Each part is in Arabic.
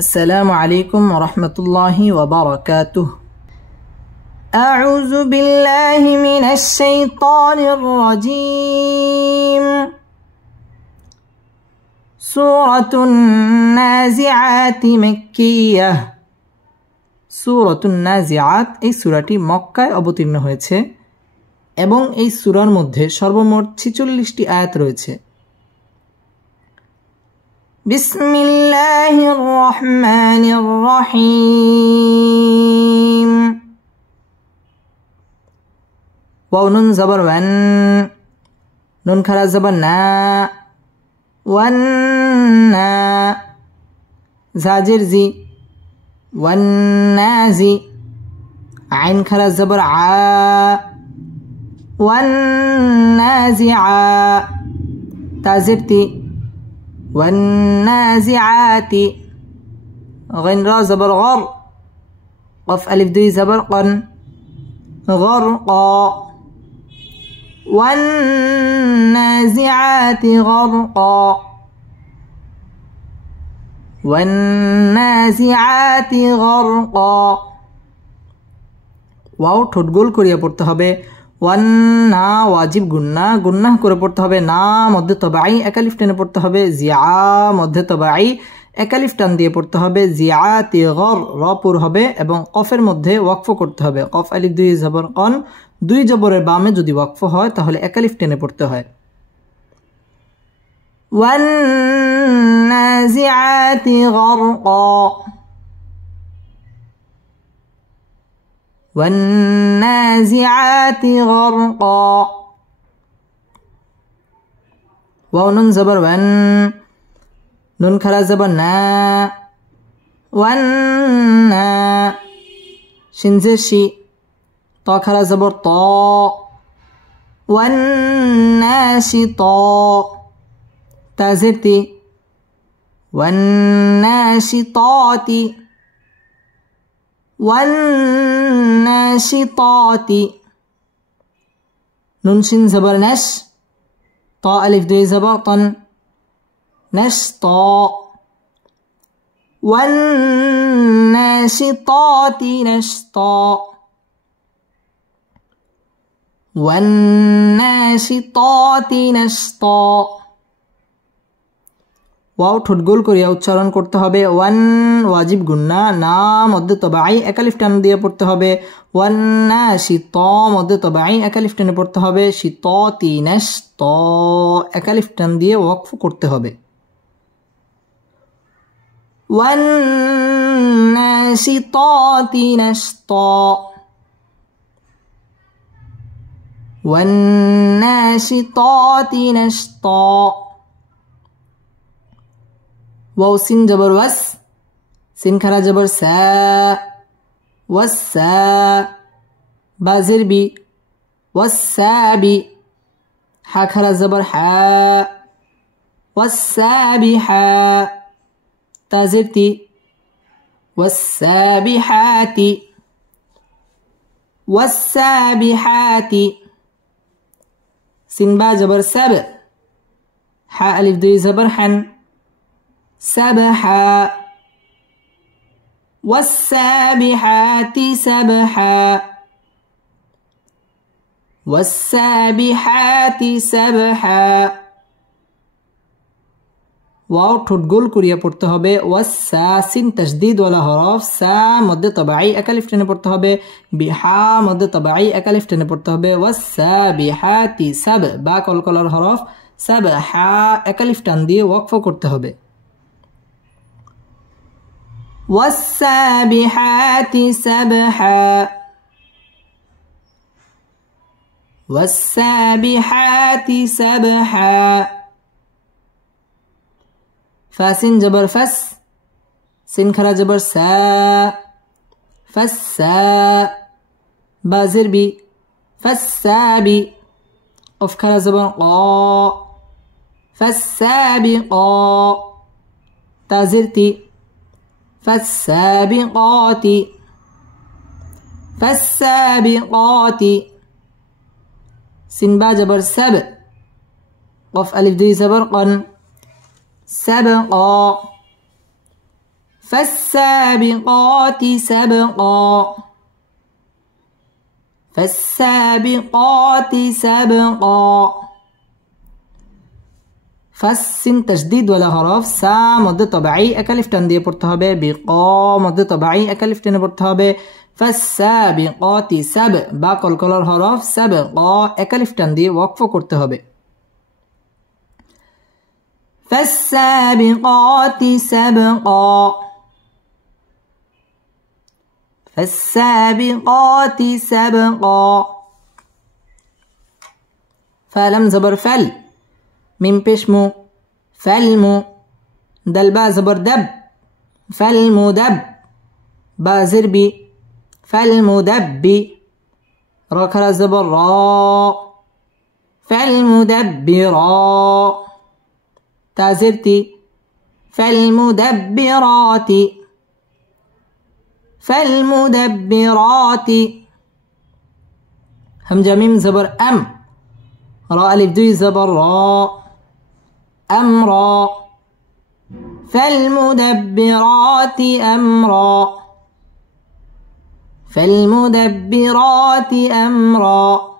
আসসালামু আলাইকুম ওয়া রাহমাতুল্লাহি ওয়া বারাকাতুহু। আউযু বিল্লাহি মিনাশ শাইতানির রাজীম। সূরাতুন নাজিআত মাক্কিয়াহ। সূরাতুন নাজিআত এই সূরাটি মক্কায় অবতীর্ণ হয়েছে এবং এই সূরার মধ্যে সর্বমোট 46টি আয়াত রয়েছে। বিসমিল্লাহির রহমানির রহিম। ওয়াও নুন জবর ওয়ান, নুন খারা জবর না, ওয়ান না, জাজির জি, ওয়ান নাজি, আইন খারা জবর আ, ওয়ান নাজিআ, তাজির তি, والنازعات، غين را زبر غر، قف ألف دوي زبر قن، غرقا، والنازعات غرقا، والنازعات غرقا। ওয়াও ঠোঁট গোল করিয়া পড়তে হবে। ওয়ান না ওয়াজিব গুন্না, গুন্নাহ করে পড়তে হবে। না মধ্যে তবাই একালিফ টেনে পড়তে হবে। জিয়া মধ্যে তবাই একালিফ টান দিয়ে পড়তে হবে। জিয়াতি গর র পুর হবে এবং কফের মধ্যে ওয়াকফ করতে হবে। কফ আলিফ দুই জবর কন, দুই জবরের বামে যদি ওয়াকফ হয় তাহলে একালিফ টেনে পড়তে হয়। ওয়ান নাজিআতি গরকা, والنازعات غرقا। واو نون زبر ون، نون خرا زبر نا، والنا، شين زير شي، طا خرا زبر طا، والناشطا، تا زير تي، والناشطات، والناشطات، نون شين زبر نش، طا ألف دوي زبر طن، نشطا، والناشطات نشطا، والناشطات نشطا। ওয়াও ঠোঁট গোল করিয়া উচ্চারণ করতে হবে। ওয়ান ওয়াজিব গুন্না, না মধ্যে তবাই একালিফ টান দিয়ে পড়তে হবে। ওয়ান না শীত মধ্যে তবাই একালিফ টানে পড়তে হবে। শীত তিনাস ত একালিফ টান দিয়ে ওয়াকফ করতে হবে। ওয়ান নাশিতাতি নাশতা, ওয়ান নাশিতাতি নাশতা। वाव सिन जबर वस, सिन खरा जबर सा, वस्सा, बाजिर बी, वस्साबी, हा खरा जबर हा, वस्साबिहा, ताजिर ती, वस्साबिहाती, वस्साबिहाती। सिन बा जबर सब, हा अलिफ दुई जबर हन, سبحا، والسابحات سبحا، والسابحات سبحا। ওয়াও ঠোঁট গোল করিয়া পড়তে হবে। ওয়াসা সিন তাসদীদ ওয়ালা হরফ, সা মধ্যে তবাই একালিফ টেনে পড়তে হবে। বিহা মধ্যে তবাই একালিফ টেনে পড়তে হবে। ওয়াসাবিহাতি সাব, বা কলকলার হরফ, সাবহা একালিফ টান দিয়ে ওয়াকফ করতে হবে। والسابحات سبحا، والسابحات سبحا। فاسين جبر فس، سين خرا جبر سا، فسا، بازر بي، فسابي، قف خرا جبر قا، فالسابقا، تازرتي، فالسابقات، فالسابقات، سين با جبر سب، قف ألف دوي زبر قن، سبقا، فالسابقات سبقا فالسابقات سبقا ফাসিন তাসদীদ ওয়ালা হরফ সা মধ্যে তবাই একালিফ টান দিয়ে পড়তে হবে বিক মধ্যে তবাই একালিফ টেনে পড়তে হবে ফাসসাবিকাতি সাব বা কলকলার হরফ সাবকা একালিফ টান দিয়ে ওয়াকফ করতে হবে ফাসসাবিকাতি সাবকা ফাসসাবিকাতি সাবকা ফালাম জবর ফাল ميم بشمو فالمو دال با زبر دب فالمدب با زربي فالمدبي را كرا زبر را فالمدبرا تازرتي فالمدبرات فالمدبرات همجة ميم زبر أم را ألف دوي زبر را أمرا فالمدبرات أمرا فالمدبرات أمرا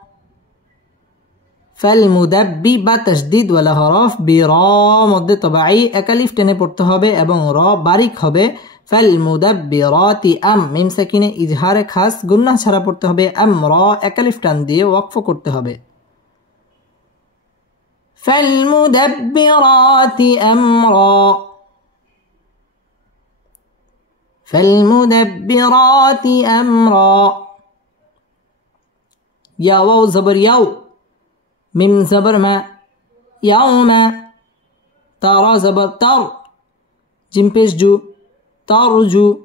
فالمدبي با تشديد ولا حرف برا مد طبيعي একালিফ টেনে পড়তে হবে এবং র বারিক হবে فالمدبرات أم মিম সাকিনে ইজহারে খাস গুন্নাহ ছাড়া পড়তে হবে আমরা একালিফ টান দিয়ে ওয়াকফ করতে হবে فالمدبرات أمرا فالمدبرات أمرا يا واو زبر يو ميم زبر ما يوم ترى زبر تر جيم بيش جو ترجو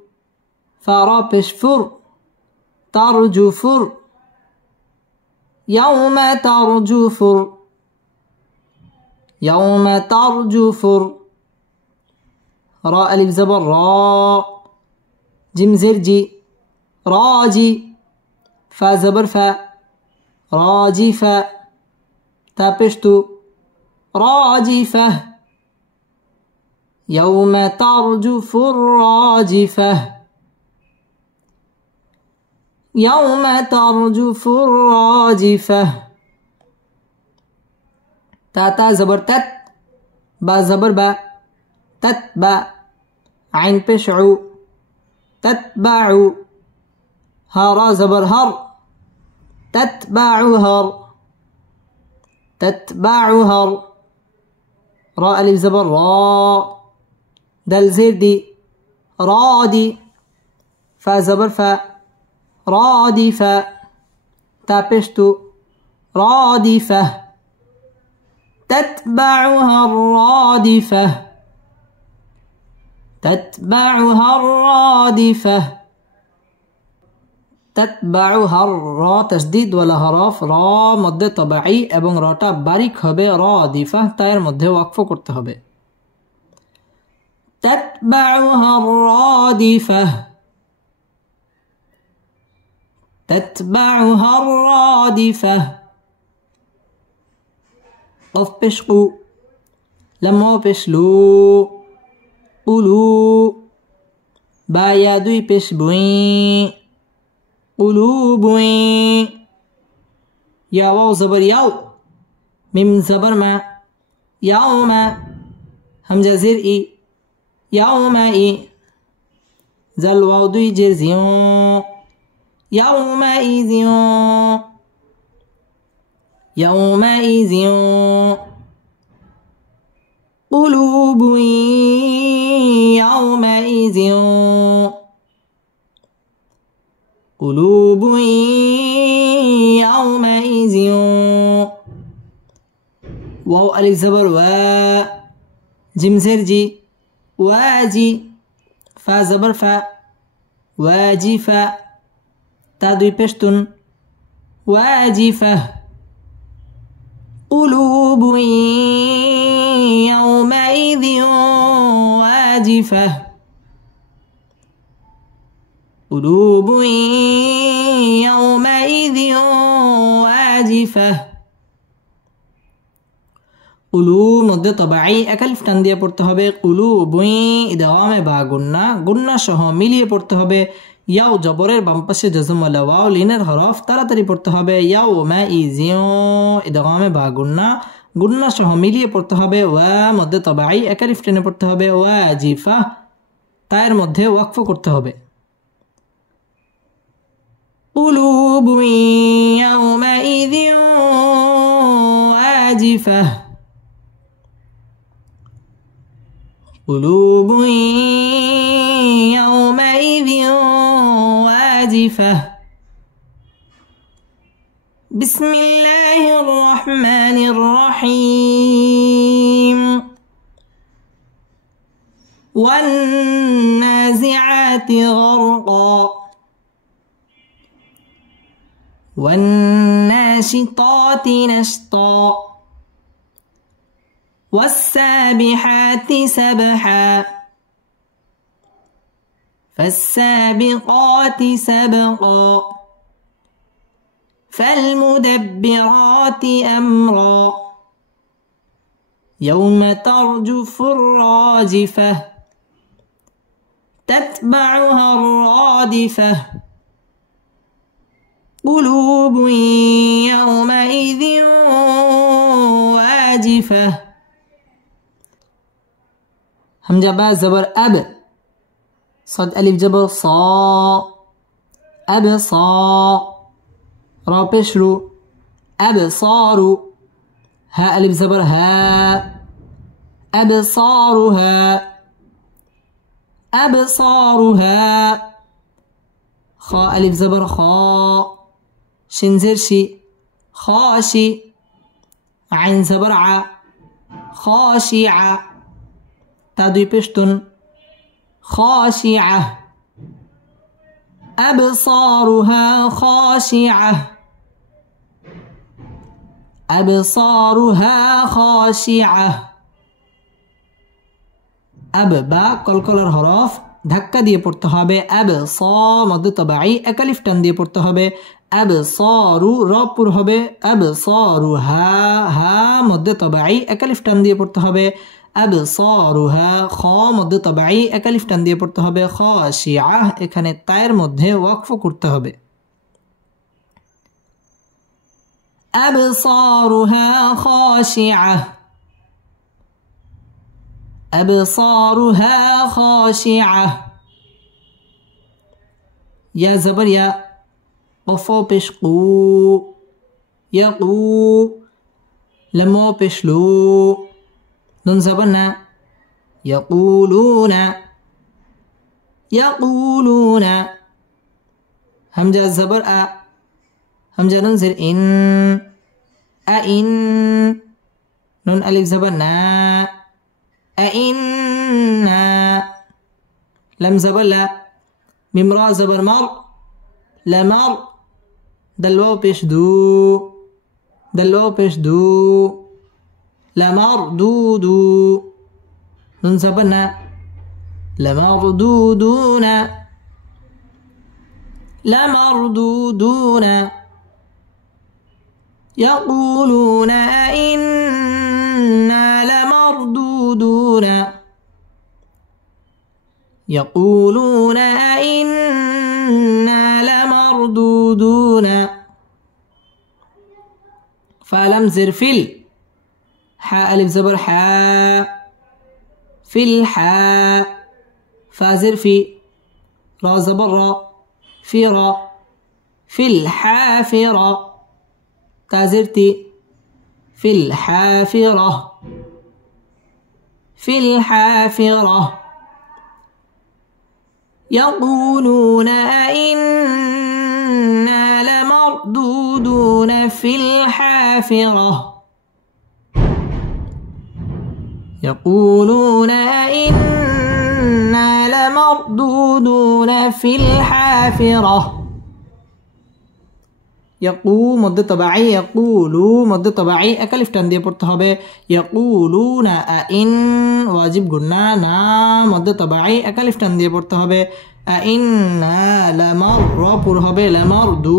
فرا بيش فر ترجو فر يوم ترجو فر يوم ترجف راء ألف زبر را جيم زرجي راجي فا زبر فا راجي فا تابشتو راجفة يوم ترجف الراجفة يوم ترجف الراجفة تا زبر تت با زبر با تتبع عين بشعو تتبع هارا زبر هر تتبع هر تتبع هر راء ألف زبر را دال زير دي رادي فا زبر فا رادي فا تابشتو رادفة تتبعها الرادفة تتبعها الرادفة تتبعها الرا تشديد ولا حرف را مد طبيعي এবং রাটা বারিক হবে রাদিফা তায়ের মধ্যে ওয়াকফ করতে হবে تتبعها الرادفة تتبعها الرادفة قف بشقو لما بشلو قلو بايا دوي بشبوين قلوبوين يا واو زبر يو ميم زبر ما يوم همزة زر إي يوم إي زل واو دوي جر زيون يومئذ يومئذ قلوب يومئذ قلوب يومئذ واو ألف زبر و جيم زرجي واجي فا زبر فا واجفة تا دوي پشتون واجفة قلوب يومئذ واجفة قلوب يومئذ واجفة কুলু মধ্যে তবাই এক আলিফ টান দিয়ে পড়তে হবে কুলুবুই ইদগামে বা গুন্না গুন্না সহ মিলিয়ে পড়তে হবে ইয়াও জবরের বাম পাশে জজম ওয়ালা ওয়াও লিনের হরফ তাড়াতাড়ি পড়তে হবে ইয়াও মা ইজিও ইদগামে বা গুন্না গুন্না সহ মিলিয়ে পড়তে হবে ওয়া মধ্যে তবাই এক আলিফ টেনে পড়তে হবে ওয়াজিফা তায়ের মধ্যে ওয়াকফ করতে হবে কুলুবুই ইয়াউমাইযিন ওয়াজিফা قلوب يومئذ واجفة بسم الله الرحمن الرحيم والنازعات غرقا والناشطات نشطا والسابحات سبحا فالسابقات سبقا فالمدبرات أمرا يوم ترجف الراجفة تتبعها الرادفة قلوب يومئذ واجفة همزة با زبر أب صاد ألف جبر صا أب صا را بشرو أب صارو ها ألف زبر ها أبصارها أبصارها خا ألف زبر خا شنزرشي خاشي عين زبر ع خاشعة تادوي بشتن خاشعة أبصارها خاشعة أبصارها خاشعة أب با কলকলার হরফ ধাক্কা দিয়ে পড়তে হবে আব স মধ্য তবাই এক আলিফ টান দিয়ে পড়তে হবে আব সরু র পুর হবে আব সরু হা হা মধ্য তবাই এক আলিফ টান দিয়ে পড়তে হবে আব সরু হা খ মধ্য তবাই এক আলিফ টান দিয়ে পড়তে হবে খাশিআহ এখানে তায়ের মধ্যে ওয়াকফ করতে হবে أبصارها خاشعة أبصارها خاشعة يا زبر يا قفو بشقو يقو لمو بشلو نون زبرنا يقولون يقولون همزة زبر أ همزة ننزل إن أئن نون ألف زبر نا أئنا لم زبر لا ميم را زبر مر لمر دلو بيش دو دلو بيش دو لمر دو دو نون زبر نا لمردودون لمردودون يقولون أئنا لمردودون يقولون أئنا لمردودون فلم زر فل حاء ألف زبر حاء في الحاء فازر في را زبر را في را في الحافرة تازرتي في الحافرة في الحافرة يقولون أئنا لمردودون في الحافرة يقولون أئنا لمردودون في الحافرة ইয়াকু মধ্যে তবাই ইয়াকুলু মধ্যে তবাই এক আলিফ টান দিয়ে পড়তে হবে ইয়াকুলুনা আইন ওয়াজিব গুন্না না মধ্যে তবাই এক আলিফ টান দিয়ে পড়তে হবে আইন্না লামার র পুর হবে লামার দু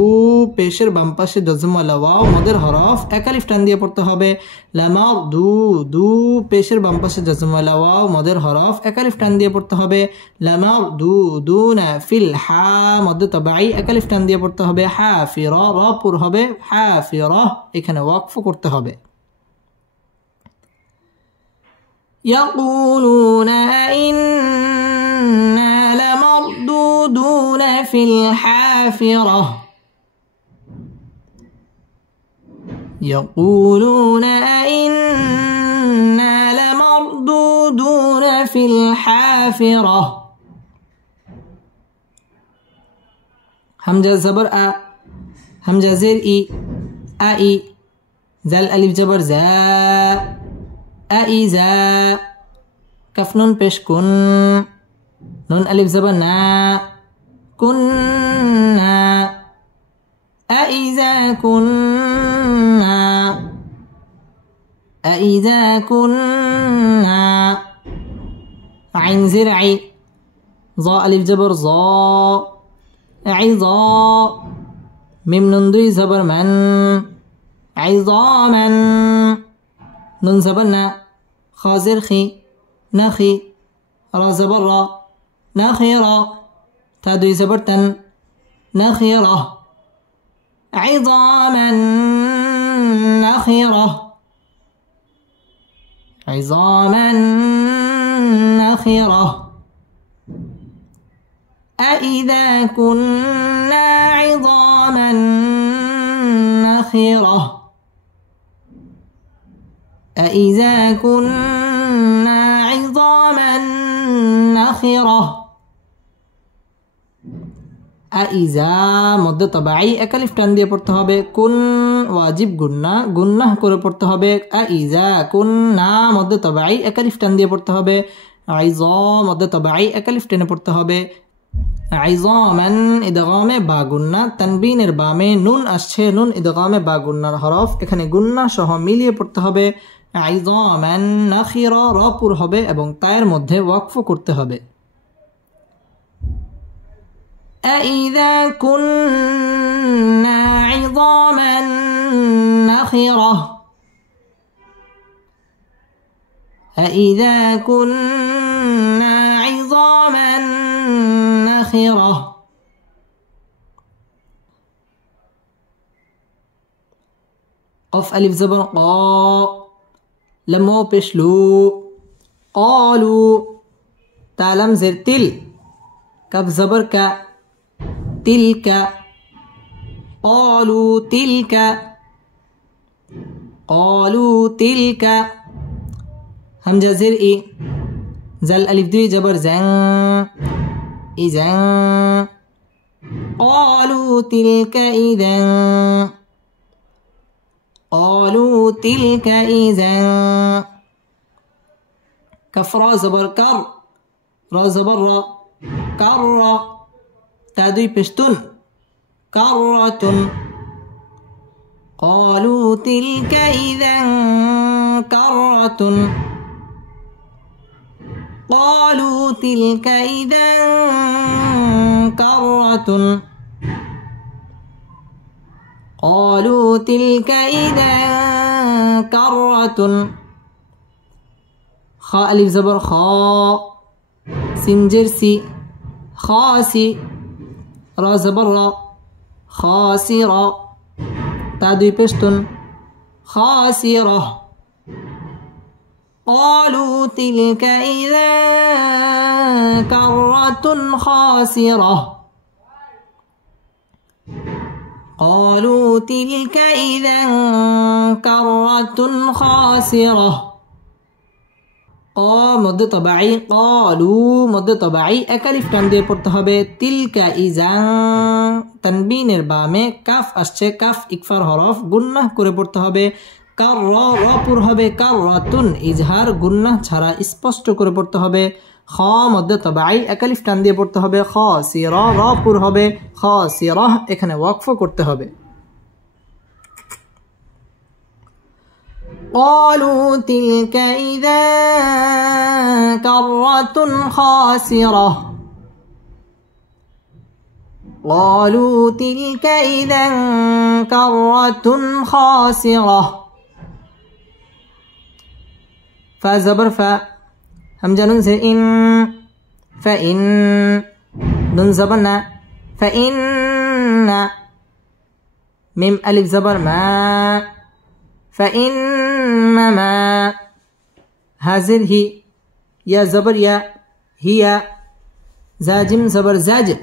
পেশের বাম পাশে জজমওয়ালা ওয়াও মদের হরফ এক আলিফ টান দিয়ে পড়তে হবে লামার দু পেশের বাম পাশে জজমওয়ালা ওয়াও মদের হরফ এক আলিফ টান দিয়ে পড়তে হবে লামার দুনা ফিল হা মদ তাবাই এক আলিফ টান দিয়ে পড়তে হবে হাফিরা র পুর হবে হাফিরা এখানে ওয়াকফ করতে হবে يقولون إنا لمردودون في الحافرة يقولون إنا لمردودون في الحافرة همزة زبر أ همزة زير إي أي زال ألف جبر زا أإذا كف نون পেশ কুন নুন আলিফ জবর না কুন্না أإذا كنا أإذا كنا عين زرعي ظا ألف جبر ظا عظا ميم نون দুই জবর মান عظاما نون زبرنا خازر خي نخي را زبر را نخيرا تادوي زبرتن نخيرة عظاما نخيرة عظاما نخيرة أإذا كنا عظاما نخيرة أإذا كنا عظاما نخرة أإذا মধ্যে তবাই এক আলিফ টান দিয়ে পড়তে হবে কুন ওয়াজিব গুন্নাহ করে পড়তে হবে أإذا كنا মধ্যে তবাই এক আলিফ টান দিয়ে পড়তে হবে عظام মধ্যে তবাই এক আলিফ টেনে পড়তে হবে عظاما ইদগামে বা গুন্না তানবিনের বামে নুন আসছে নুন ইদগামে বা গুন্নার হরফ এখানে গুন্না সহ মিলিয়ে পড়তে হবে عظاما نخرة র পুর হবে এবং তায়ের মধ্যে ওয়াকফ করতে হবে أإذا كنا عظاما نخرة أإذا كنا عظاما نخرة قف ألف زبر قا لم পেশ লু قالوا تا لم زر تل كف زبر ك تلك قالوا تلك قالوا تلك همزة زر إي زل ألف دوي جبر زن إذن قالوا تلك إذن قالوا تلك إذا كف را زبر كر را زبر را كر تادوي پشتون كرة قالوا تلك إذا كرة قالوا تلك إذا كرة قالوا تلك إذا كرة خاء ألف زبر خاء سنجرسي خاسي را زبر را خاسرة تادوي پشتون خاسرة قالوا تلك إذا كرة خاسرة قالوا تلك إذا كرة خاسرة মধ্যে তবাই قالوا মধ্যে তবাই এক আলিফ টান দিয়ে পড়তে হবে তিলকা ইজা তানবিনের বামে কাফ আসছে কাফ ইকফার হরফ গুন্নাহ করে পড়তে হবে কার র পুর হবে কাররাতুন ইজহার গুন্নাহ ছাড়া স্পষ্ট করে পড়তে হবে খ মধ্যে তবাই এক আলিফ টান দিয়ে পড়তে হবে খাসিরা র পুর হবে খাসিরা এখানে ওয়াকফ করতে হবে قالوا تلك إذا كرة خاسرة قالوا تلك إذا كرة خاسرة فزبر فا همزة نون زير إن فإن نون زبرنا فإن ميم ألف زبر ما فإنما هازر هي يا زبر يا هي زاجم زبر زاج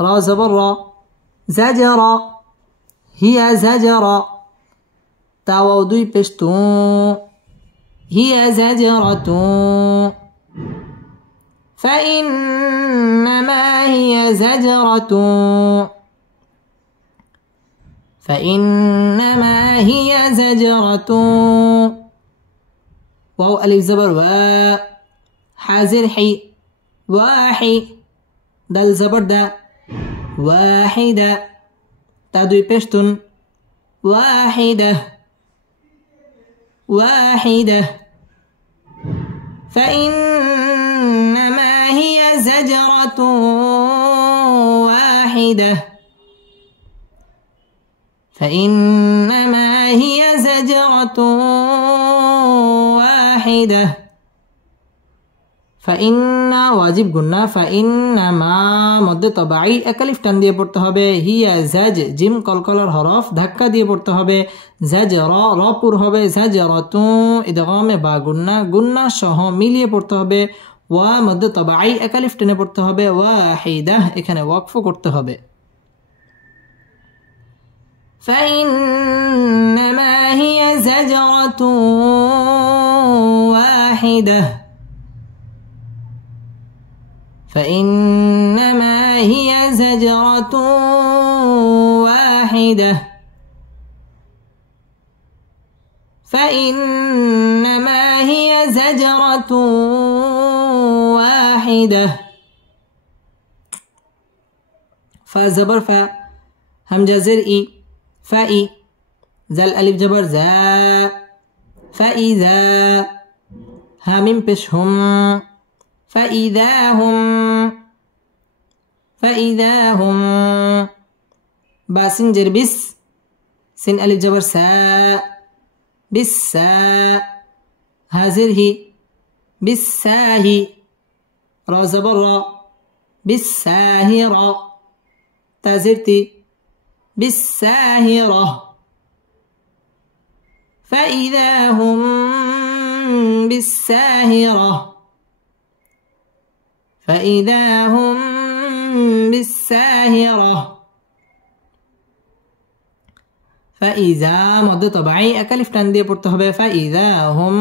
را زبر را زجر هي زجر تاو دوي پشتو هي زجرة فإنما هي زجرة فإنما هي زجرة واو ألف زبر و حازر حي واحي دال زبر دا واحدة تادوي پشتون واحدة واحدة فإنما هي زجرة واحدة فإنما هي زجرة واحدة فإن واجب गुन्ना فإنما মধ্যে তবাই একালিফ টান দিয়ে পড়তে হবে হিয়া জাজ জিম কলকলার হরফ ধাক্কা দিয়ে পড়তে হবে জাজর র পুর হবে জাজরাতু ইদগামে বা গুন্না সহ মিলিয়ে পড়তে হবে ওয়া মধ্যে তবাই একালিফ টেনে পড়তে হবে ওয়াহিদা এখানে ওয়াকফ করতে হবে فإنما هي زجرة واحدة فإنما هي زجرة واحدة فإنما هي زجرة واحدة فزبر فا همزة زر إي فإي زل ألف جبر زا فإذا هامim পেশ হুম فإذا هم باسين جر بس سين ألف جبر سا بالسا هازر هي بالساهي را زبر را بالساهرة تازرتي بالساهرة فإذا هم بالساهرة فإذا هم بالساهرة فإذا মধ্যে তবাই একালিফ টান দিয়ে পড়তে হবে فإذا هم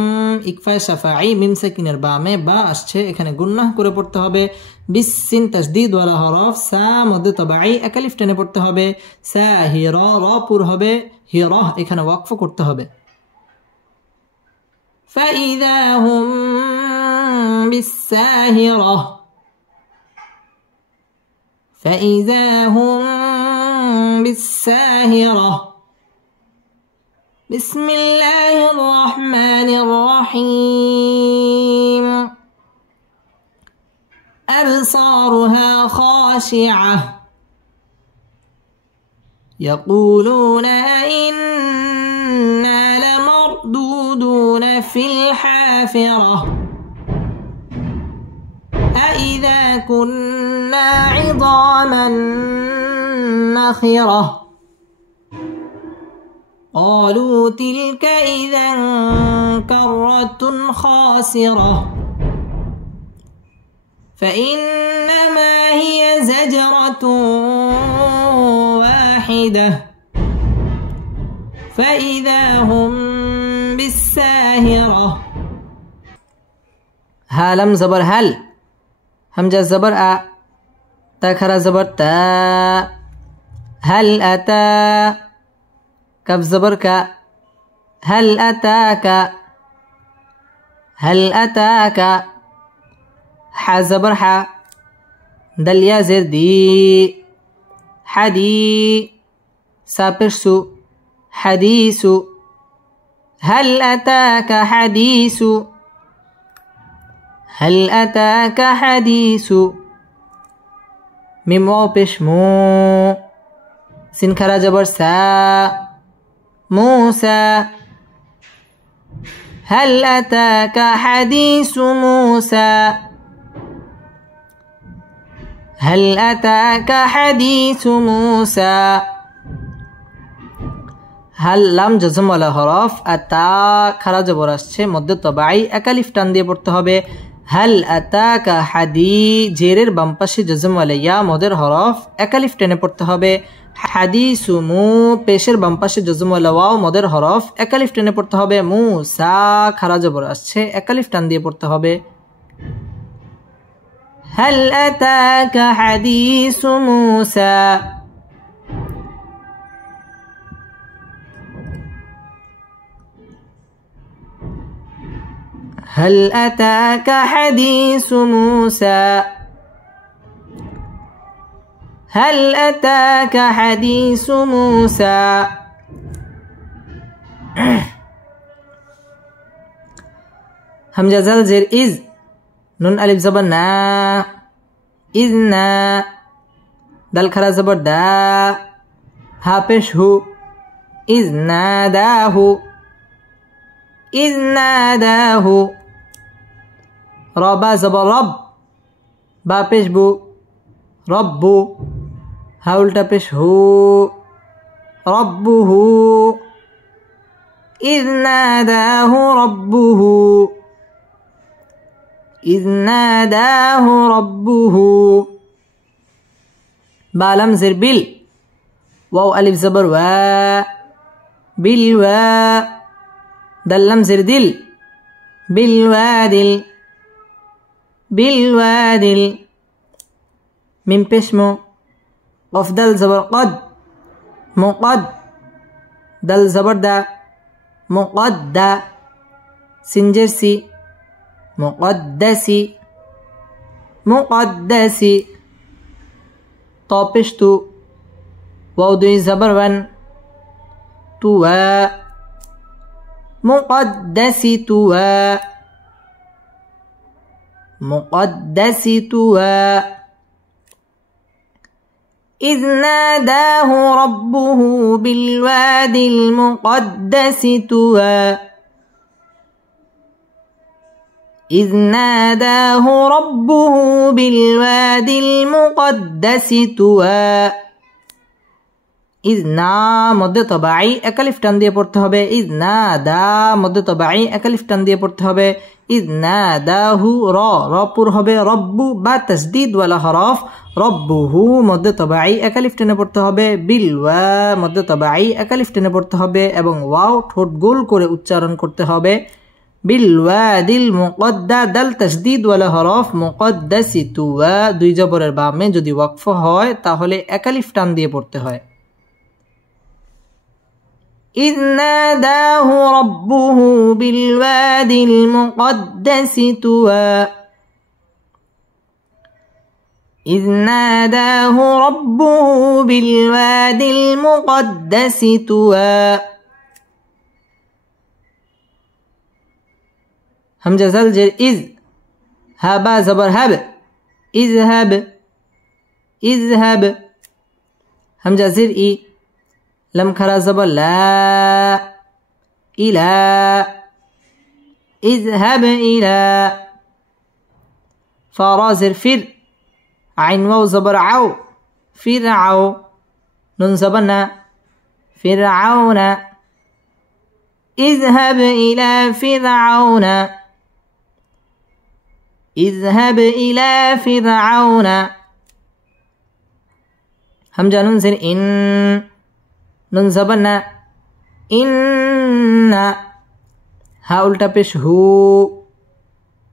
ইকফা শাফাঈ মিম সাকিনের বামে বা আসছে এখানে গুন্নাহ করে পড়তে হবে বিসিন তাসদীদ ওয়ালা হরফ সা মধ্যে তবাই একালিফ টেনে পড়তে হবে সাহিরা রা পুর হবে হিরা এখানে ওয়াকফ করতে হবে فإذا هم بالساهرة فإذا هم بالساهرة بسم الله الرحمن الرحيم أبصارها خاشعة يقولون إنا لمردودون في الحافرة أإذا كنا عظاما نخرة قالوا تلك إذا كرة خاسرة فإنما هي زجرة واحدة فإذا هم بالساهرة هالم زبر هل همزة زبر أ تاخر زبر تا هل أتى كف زبر ك هل أتاك هل أتاك ح زبر ح دل يا زر دي حدي سابرسو حديث هل أتاك حديث هل أتاك حديث মিম ওয়াও পেশ মু সিন খারা জবর সা موسى هل أتاك حديث موسى هل أتاك حديث موسى হাল লাম জজম ওয়ালা হরফ আতা খারা জবর আসছে মধ্যে তবাই একালিফ টান দিয়ে পড়তে হবে হাল আতাকা হাদি জেরের বাম পাশে জজম ওয়ালা ইয়া মদের হরফ একালিফ টেনে পড়তে হবে হাদিসু মু পেশের বাম পাশে জজম ওয়ালা ওয়াও মদের হরফ একালিফ টেনে পড়তে হবে মুসা খারা জবর আসছে একালিফ টান দিয়ে পড়তে হবে হাল আতাকা হাদিসু মুসা هل أتاك حديث موسى هل أتاك حديث موسى همزة زال زير إذ نون ألف زبر نا إذ نا دال خرا زبر دا ها پیش هو إذ ناداه إذ ناداه ربا زبر رب با پیش بو رب ها الٹا پیش هو ربه إذ ناداه ربه إذ ناداه ربه با لم زر بال واو ألف زبر وا بالوا دل لم زر دل بالوادل بالوادل من بشمو قف دل زبر قد مقد دل زبر دا مقد سنجرسي مقدسي مقدسي طابشتو وودي زبر ون توا مقدسي توا مقدسي توا إذ ناداه ربه بالوادي المقدس توا إذ ناداه ربه بالوادي المقدس توا إذ نا মধ্যে তবাই একালিফ টান দিয়ে পড়তে হবে إذ نادى মধ্যে তবাই একালিফ টান দিয়ে পড়তে হবে إذ ناداه র পুর হবে রব্বু বা তাসদীদ ওয়ালা হরফ রব্বুহু মধ্যে তবাই একালিফ টেনে পড়তে হবে বিলওয়া মধ্যে তবাই একালিফ টেনে পড়তে হবে এবং ওয়াও ঠোঁট গোল করে উচ্চারণ করতে হবে বিলওয়াদিল মুকদ্দা দাল তাসদীদ ওয়ালা হরফ মুকদ্দাসি তুয়া দুই জবরের বামে যদি ওয়াকফ হয় তাহলে একালিফ টান দিয়ে পড়তে হয় إذ ناداه ربه بالوادي المقدس طوى إذ ناداه ربه بالوادي المقدس طوى همزة زلجر إذ هابا زبر هب اذهب اذهب همزة زر إي لم خرا زبر لا إلى اذهب إلى فرازر فر عين واو زبر عو فرعو نون زبرنا فرعون اذهب إلى فرعون اذهب إلى فرعون همزة نون زر إن নুন জবর না ইন্না হা উল্টা পেশ হু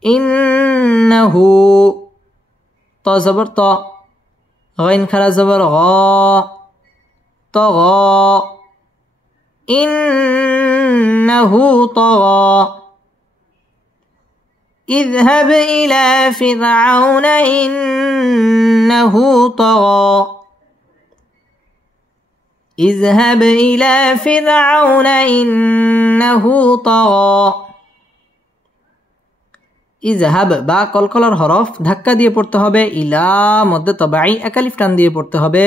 ইন্নাহু ত জবর ত গাইন খারা জবর গ তগা ইন্নাহু তগা اذهب إلى فرعون إنه طغى اذهب إلى فرعون إنه طغى ইজহাব বা কলকলার হরফ ধাক্কা দিয়ে পড়তে হবে, ইলা মধ্যে তবাই একালিফ টান দিয়ে পড়তে হবে।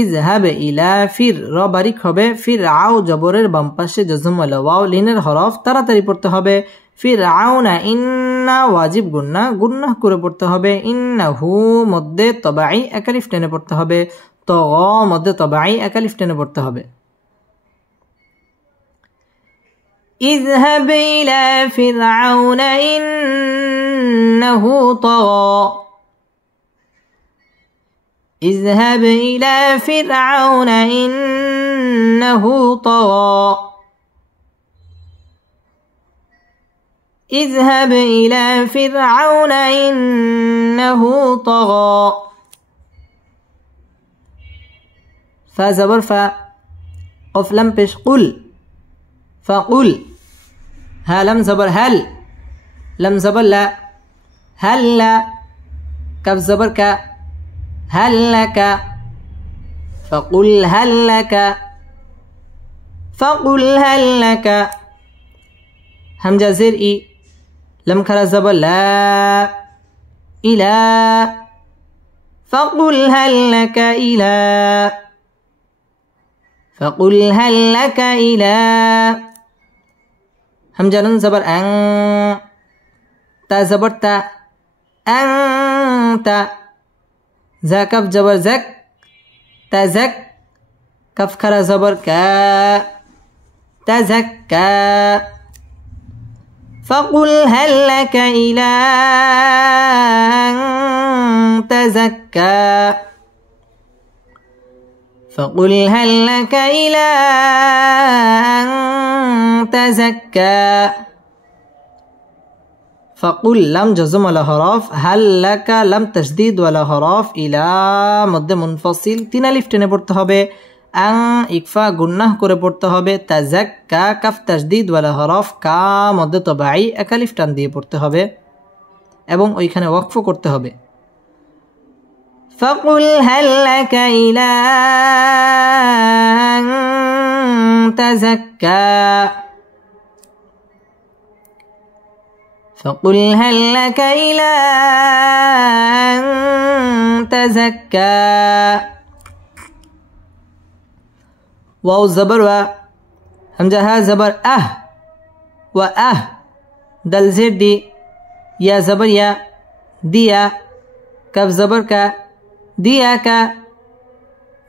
ইজহাব ইলা ফির র বারিক হবে, ফির আও জবরের বাম পাশে জজম ওয়ালা ওয়াও লিনের হরফ তাড়াতাড়ি পড়তে হবে। ফির আউনা ইন্না ওয়াজিব গুন্না গুন্নাহ করে পড়তে হবে। ইন্নাহু মধ্যে তবাই একালিফ টেনে পড়তে হবে। তগ মধ্যে তবাই একালিফ টেনে পড়তে হবে। اذهب إلى فرعون إنه طغى اذهب إلى فرعون إنه طغى اذهب إلى فرعون إنه طغى فزبر فا قف لم بش قل فقل ها لم زبر هل لم زبر لا هل لا كف زبر ك هل لك فقل هل لك فقل هل لك همزة زر إي لم خرا زبر لا إلى فقل هل لك إلى فقل هل لك إلى همزة نون زبر أن تا زبر تا أنت زا كف زبر زك تزك كف خرا زبر كا تزكى فقل هل لك إلى أن تزكى فقل هل لك إلى أن تزكى فقل لم جزم ولا حرف هل لك لم تشديد ولا حرف إلى مد منفصل তিন আলিফ টেনে পড়তে হবে। আং ইকফা গুন্নাহ করে পড়তে হবে। তাজাক্কা কাফ তাশদীদ ওয়ালা হরফ কা মধ্যে তবাই এক আলিফ টান দিয়ে পড়তে হবে এবং ওইখানে ওয়াকফ করতে হবে। فقل هل لك إلى أن تزكى فقل هل لك إلى أن تزكى واو زبر و همزة ها زبر وأه دل زر دي يا زبر يا ديا كف زبر كا دياك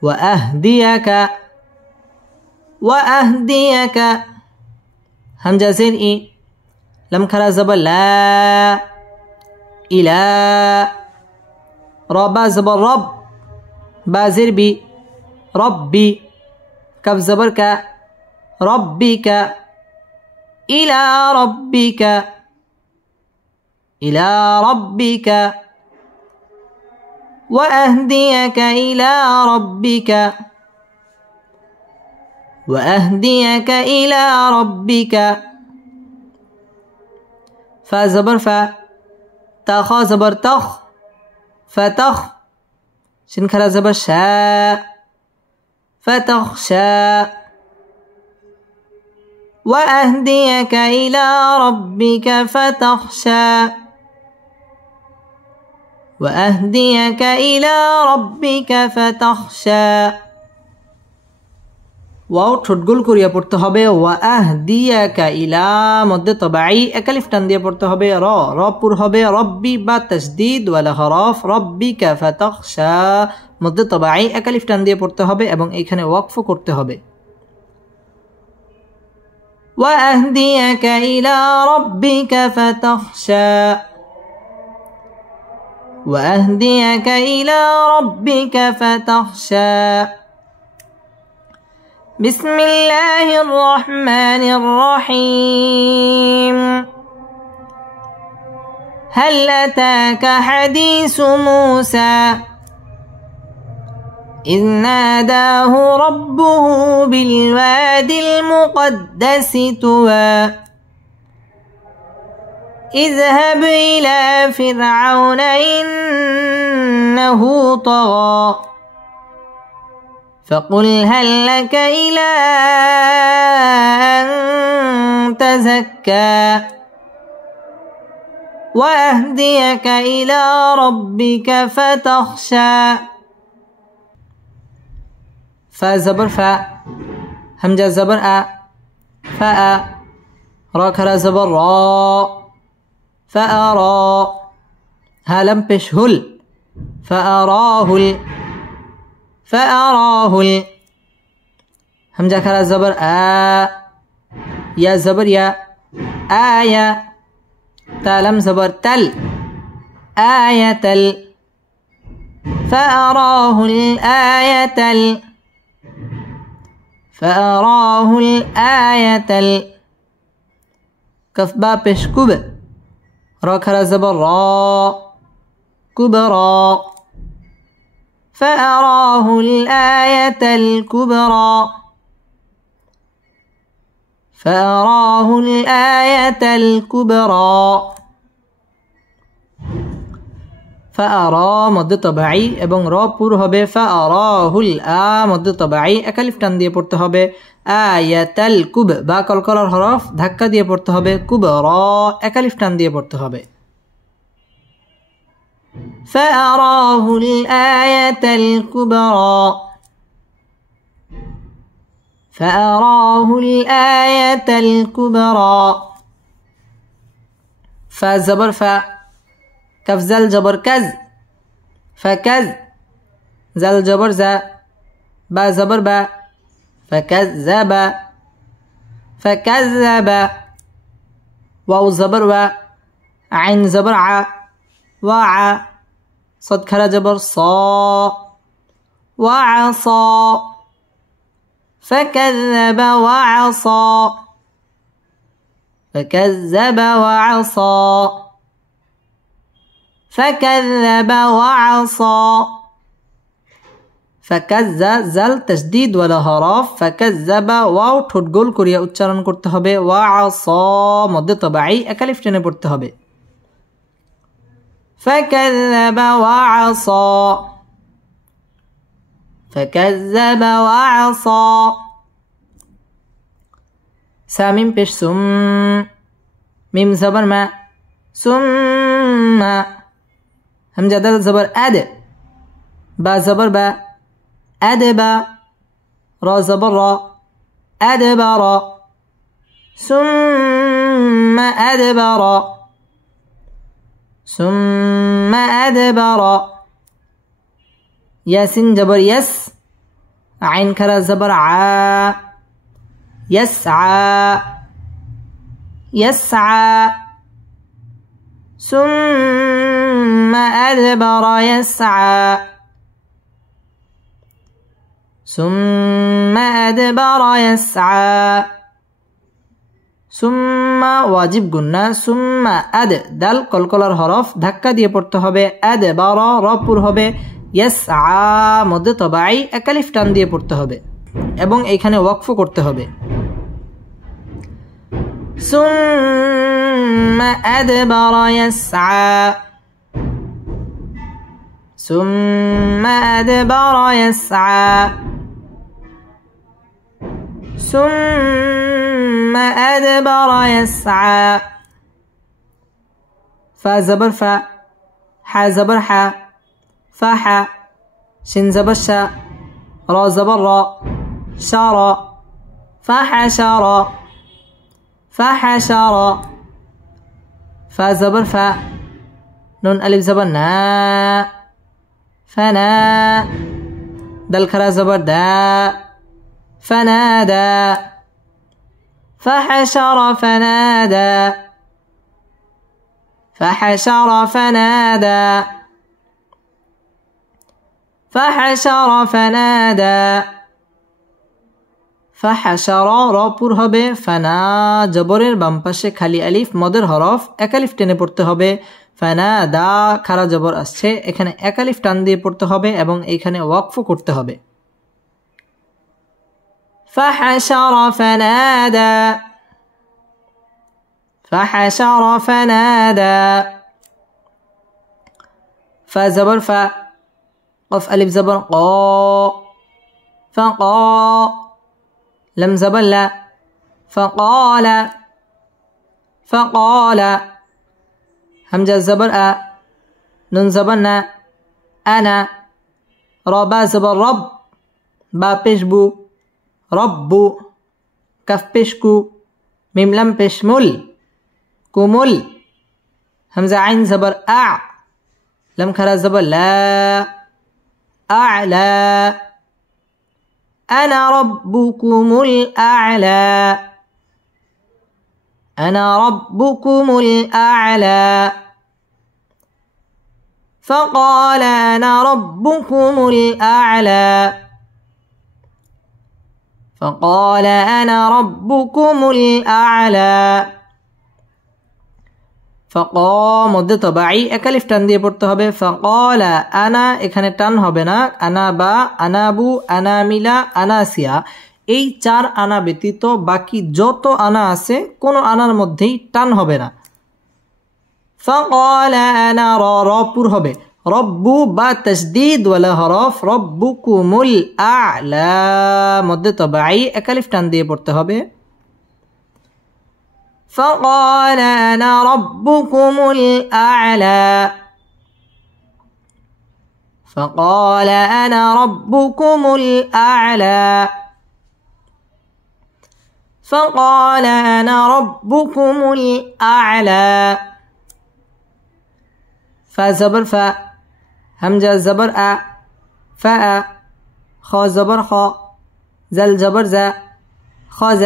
وأهديك وأهديك همزة زر إي لم خرا زبر لا إلى ربا زبر رب با زر بي ربي كف زبر كا ربك إلى ربك إلى ربك وأهديك إلى ربك وأهديك إلى ربك فزبر فا تخ زبر تخ فتخ شن خرا زبر شاء فتخشى وأهديك إلى ربك فتخشى وأهديك إلى ربك فتخشى ওয়াও ঠোঁটগোল করিয়া পড়তে হবে। ওয়াহদিয়াকা ইলা মধ্যে তবাই এক আলিফ টান দিয়ে পড়তে হবে। র পুর হবে। রব্বি বা তাসদীদ ওয়ালা হরফ রব্বিকা ফাতাখশা মধ্যে তবাই এক আলিফ টান দিয়ে পড়তে হবে এবং এখানে ওয়াকফ করতে হবে। ওয়াহদিয়াকা ইলা রব্বিকা ফাতাখশা وأهديك إلى ربك فتخشى بسم الله الرحمن الرحيم هل أتاك حديث موسى إذ ناداه ربه بالوادي المقدس طوى اذهب إلى فرعون إنه طغى فقل هل لك إلى أن تزكى وأهديك إلى ربك فتخشى فا زبر فا همزة زبر أ فأ را كرا زبر را فأرى هلم بش هل فأراه فأراه همزة كرا زبر آ يا زبر يا آية تالم زبر تل آية تل فأراه الآية فأراه الآية كف با بش كب را كرا زبر را كبرى فأراه الآية الكبرى فأراه الآية الكبرى فأرى مد طبعي এবং র পুর হবে ফাআরাহুল আ মদ তবাই একালিফ টান দিয়ে পড়তে হবে আয়াতাল কুব বা কলকলার হরফ ধাক্কা দিয়ে পড়তে হবে কুবরা একালিফ টান দিয়ে পড়তে হবে ফাআরাহুল আয়াতাল কুবরা ফাআরাহুল আয়াতাল কুবরা ফা জবর ফা كف زل جبر كز فكز زل جبر زا با زبر با فكذب فكذب واو زبر و عين زبر ع وع صد كرا جبر صا وعصى فكذب وعصى فكذب وعصى فكذب وعصى فكذب زل تشديد ولا هراف فكذب واو ঠোঁট গোল করিয়া উচ্চারণ করতে হবে وعصى মধ্য তবাই একালিফ টেনে পড়তে হবে فكذب وعصى فكذب وعصى سامين পেশ সুম মিম জবর মা ثم همزة دال زبر أد با زبر با أدبا را زبر را أدبر ثم أدبر ثم أدبر ياسين جبر يس عين كرا زبر ع يسعى يسعى ثم أدبر يسعى ثم أدبر يسعى ثم واجب গুন্না ثم أد দাল কলকলার হরফ ধাক্কা দিয়ে পড়তে হবে أدبر র পুর হবে يسعى মধ্য তবাই একালিফ টান দিয়ে পড়তে হবে এবং এইখানে ওয়াকফ করতে হবে ثم أدبر يسعى ثم أدبر يسعى ثم أدبر يسعى فا زبر فا حا زبر حا فاحا شن زبر شا را زبر را شارا فحشرا فحشر فا زبر فا نون ألف زبر نا فنا دل كرا زبر دا فنادى فحشر فنادى فحشر فنادى فحشر فنادى فحشر রা পুর হবে ফানা জবরের বাম পাশে খালি আলিফ মদের হরফ এক আলিফ টেনে পড়তে হবে ফানাদা খারা জবর আসছে এখানে এক আলিফ টান দিয়ে পড়তে হবে এবং এখানে ওয়াকফ করতে হবে فحشر فنادى فحشر فنادى فا زبر فا قف ألف زبر قا فقا لم زبر لا فقال فقال همزة زبر أ نون زبر نا أنا را با زبر رب با پیش بو رب کف پیش کو میم لم پیش مل کومل همزة عين زبر أع لم خرا زبر لا أعلى أنا ربكم الأعلى أنا ربكم الأعلى فقال أنا ربكم الأعلى فقال أنا ربكم الأعلى فقا মধ্যে তবাই একালিফ টান দিয়ে পড়তে হবে ফাকালা আনা এখানে টান হবে না আনা বা আনাবু আনামিলা আনাসিয়া এই চার আনা ব্যতীত বাকি যত আনা আছে কোন আনার মধ্যেই টান হবে না ফাকালা আনা রা পুর হবে রব্বু বা তাসদীদ ওয়ালা হরফ রব্বুকুমুল আ'লা মধ্যে তবাই একালিফ টান দিয়ে পড়তে হবে فقال أنا ربكم الأعلى فقال أنا ربكم الأعلى فقال أنا ربكم الأعلى فزبر ف همزة زبر أ فأ خا زبر خا زل زبر ز خذ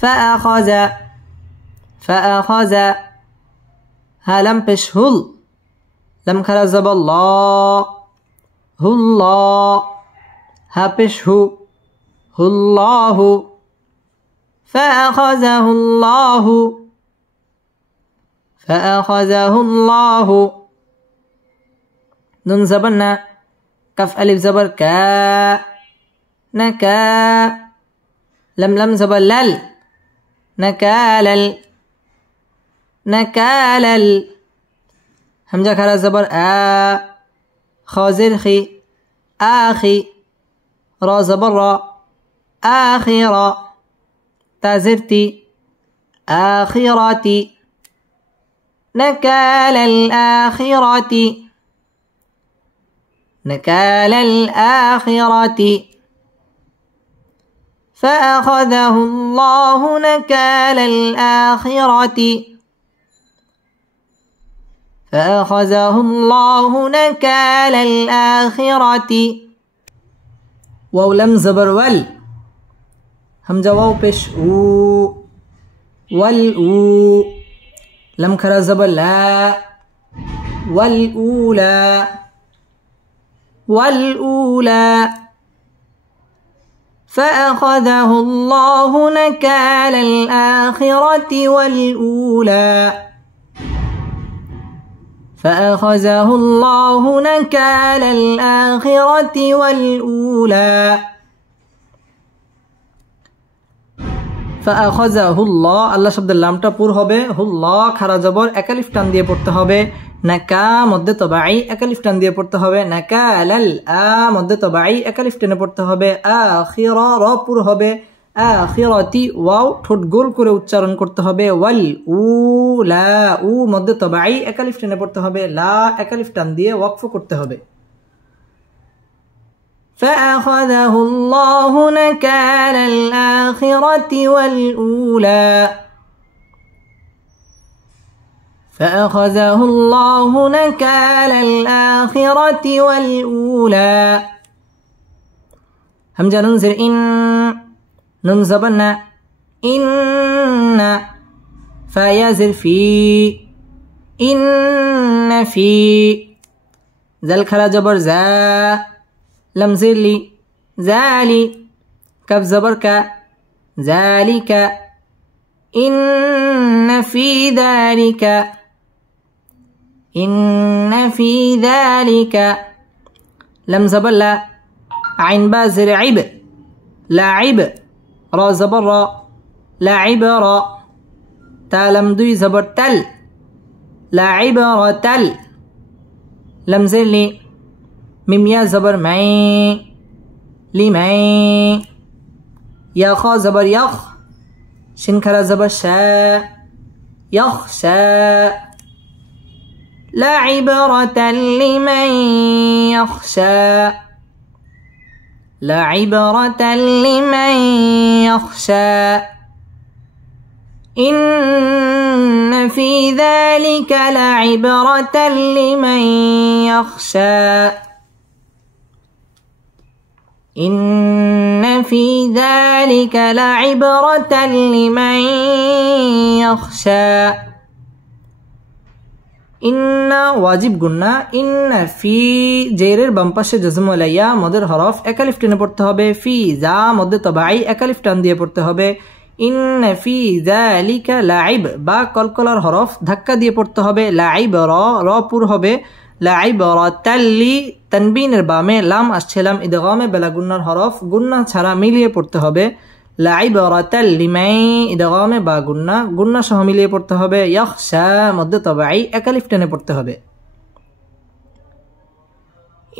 فأخذ فأخذ ها لم پیش هل لم خرا زبر الله الله ها پیش هو الله فأخذه الله فأخذه الله نون زبرنا كف ألف زبر كا نكا لم زبر لل نكالل نكالل همزة خرا زبر آ خازر خي آخي را زبر را آخرة تازرتي آخرتي نكال الآخرة نكال الآخرة فأخذه الله نكال الآخرة فأخذه الله نكال الآخرة ولم زبر ول همزة واو پیش او والأو لم خرا زبر لا والأولى والأولى فأخذه الله نكال الآخرة والأولى فأخذه الله نكال الآخرة والأولى فأخذه الله আল্লাহ শব্দের লামটা পুর হবে হুল্লাহ খারা জবর একালিফ টান দিয়ে পড়তে হবে নাকা মধ্যে তবাই একালিফ টান দিয়ে পড়তে হবে নাকালাল আ মধ্যে তবাই একালিফ টেনে পড়তে হবে আখিরা র পুর হবে আখিরাতি ওয়াও ঠোঁট গোল করে উচ্চারণ করতে হবে ওয়াল উলা উ মধ্যে তবাই একালিফ টেনে পড়তে হবে লা একালিফ টান দিয়ে ওয়াকফ করতে হবে فأخذه الله نكال الآخرة والأولى فأخذه الله نكال الآخرة والأولى همزة ننزل إن ننزبنا إن فيزل في إن في ذل خلا جبر ذا لم زلي ذالي كف زبر ك ذلك إن في ذلك إن في ذلك لم زبر لا عين بازر عب لاعب را زبر را لاعب را تا لم دوي زبر تل لاعب را تل لم زلي ميم يا زبر معي لمعي يا خا زبر يخ شن خرا زبر شا يخشى لعبرة لمن يخشى لعبرة لمن يخشى إن في ذلك لعبرة لمن يخشى إن في ذلك لعبرة لمن يخشى ইন্না ওয়াজিব গুন্না ইন্না ফি জেরের বাম পাশে জজম ওয়ালাইয়া মদের হরফ একালিফ টেনে পড়তে হবে ফি যা মধ্যে তবাই একালিফ টান দিয়ে পড়তে হবে ইন্না ফি যালিকা লাইব বা কলকলার হরফ ধাক্কা দিয়ে পড়তে হবে লাইব র পুর হবে লাইব রাতাল্লি তানবিনের বামে লাম আসছে লাম ইদগামে বেলা গুন্নার হরফ গুন্না ছাড়া মিলিয়ে পড়তে হবে লাইবরাতাল লিমাই ইদগামে বা গুন্না গুন্না সহ মিলিয়ে পড়তে হবে ইয়াখশা মধ্যে তবাই একালিফ টেনে পড়তে হবে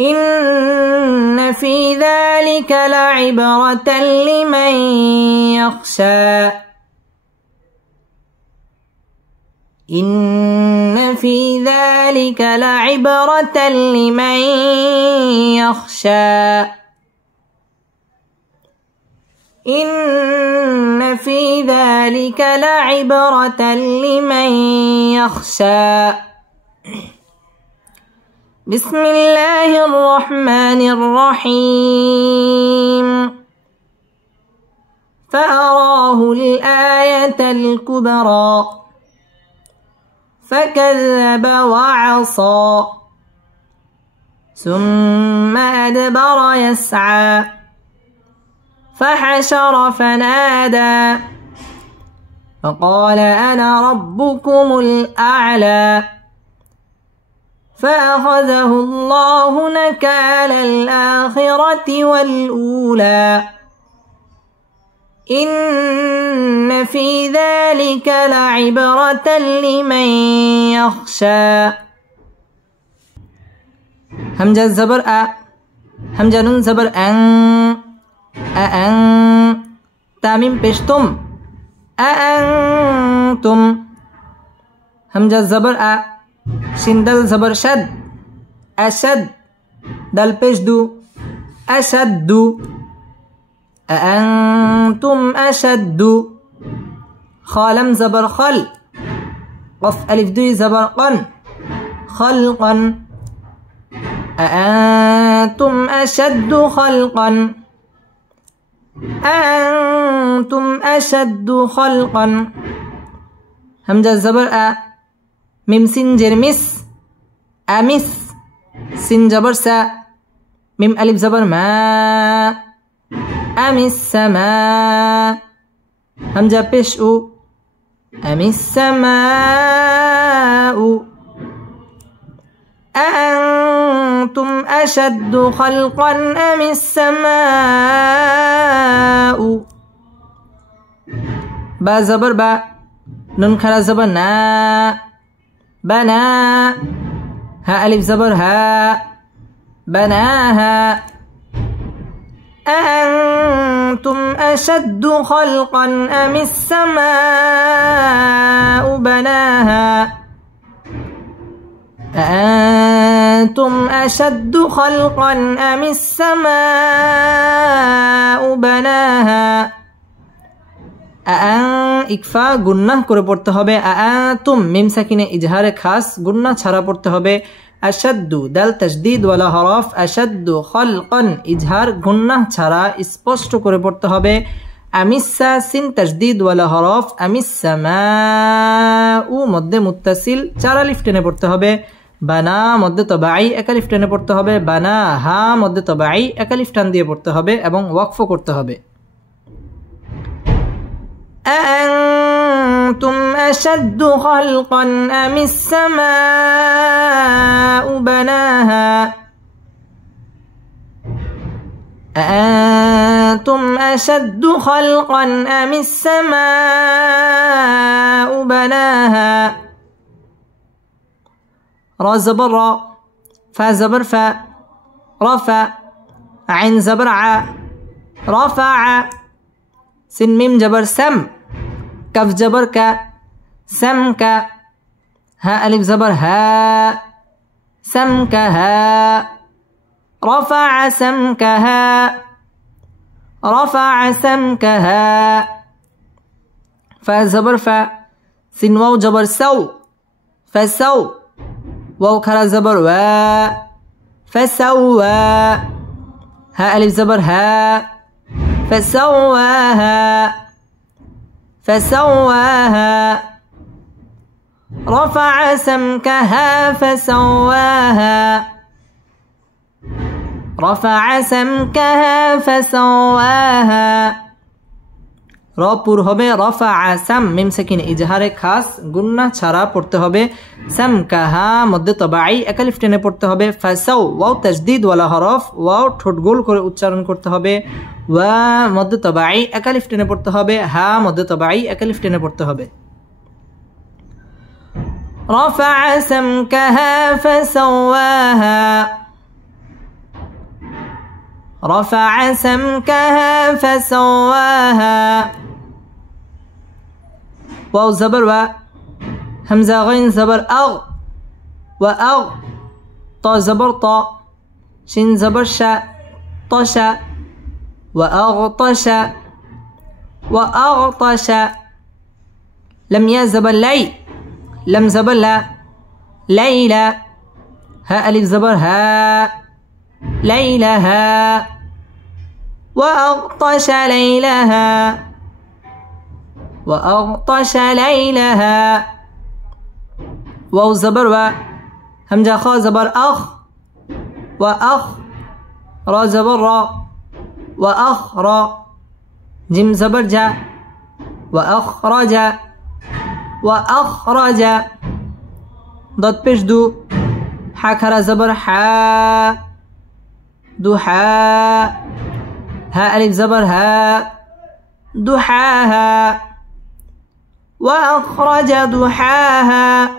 ইন্না ফি যালিকা লাইবরাতাল লিমান ইয়াখশা ইন্না ফি যালিকা লাইবরাতাল লিমান ইয়াখশা إن في ذلك لعبرة لمن يخشى بسم الله الرحمن الرحيم فأراه الآية الكبرى فكذب وعصى ثم أدبر يسعى فحشر فنادى فقال أنا ربكم الأعلى فأخذه الله نكال الآخرة والأولى إن في ذلك لعبرة لمن يخشى همزة زبر أ همزة نون زبر أن أأن تاميم بشتم أأنتم همزة زبر أ شندل زبر شد أشد دل بشدو أشد أأنتم أشد خالم زبر خل قف ألف دوي زبر قن خلقا أأنتم أشد خلقا أأنتم أشد خلقا همزة زبر أ ميم سين جرمس أمس سين جبر سا ميم ألف زبر ما أم السماء همزة بش أو أم السماء أأنتم أشد خلقا أم السماء با زبر با نون خلا زبر نا بنا ها ألف زبر ها بناها أأنتم أشد خلقا أم السماء بناها أأنتم أشد خلقا أم السماء بناها أأن إكفا গুন্নাহ করে পড়তে হবে أأنتم মিম সাকিনে ইজহারে খাস গুন্নাহ ছাড়া পড়তে হবে আশাদ্দু দাল তাসদীদ ওয়ালা হরফ আশাদ্দু খালকান ইজহার গুন্নাহ ছাড়া স্পষ্ট করে পড়তে হবে আমিসা সিন তাসদীদ ওয়ালা হরফ আমিসসামাউ মধ্যে মুত্তাসিল চার আলিফ টেনে পড়তে হবে বানা মধ্যে তবাই এক আলিফ টেনে পড়তে হবে বানা হা মধ্যে তবাই এক আলিফ টান দিয়ে পড়তে হবে এবং ওয়াকফ করতে হবে أأنتم أشد خلقا أم السماء بناها أأنتم أشد خلقا أم السماء بناها را زبر را فا زبر فا رفع عين زبر ع رفع سين ميم جبر سم كف جبر ك سم ك ها ألف زبر ها سمكها رفع سمكها رفع سمكها فا زبر فا سين واو جبر سو فسو واو خرا زبر وا فسوى ها ألف زبر ها فسواها فسواها رفع سمكها فسواها رفع سمكها فسواها রপুর হবে রফা সাম মিম সাকিন ইজহারে খাস গুন্না ছাড়া পড়তে হবে সামকাহা মধ্যে তবাই একালিফ টেনে পড়তে হবে ফাসাও ওয়াও তাজদীদ ওয়ালা হরফ ওয়াও ঠোঁট গোল করে উচ্চারণ করতে হবে ওয়া মধ্যে তবাই একালিফ টেনে পড়তে হবে হা মধ্যে তবাই একালিফ টেনে পড়তে হবে রফা সামকাহা ফাসাওয়াহা رفع سمكها فسواها واو زبر و همزة غين زبر أغ وأغ طا زبر طا شين زبر شا طشا وأغطش وأغطش لم يا زبر لي لم زبر لا ليلى ها ألف زبر ها ليلها وأغطش ليلها وأغطش ليلها واو زبر و همزة خا زبر أخ وأخ را زبر را وأخ را جيم زبر جا وأخرج وأخرج ضد پیش دو حا خرا زبر حا دحا ها ألف زبر ها دحاها وأخرج دحاها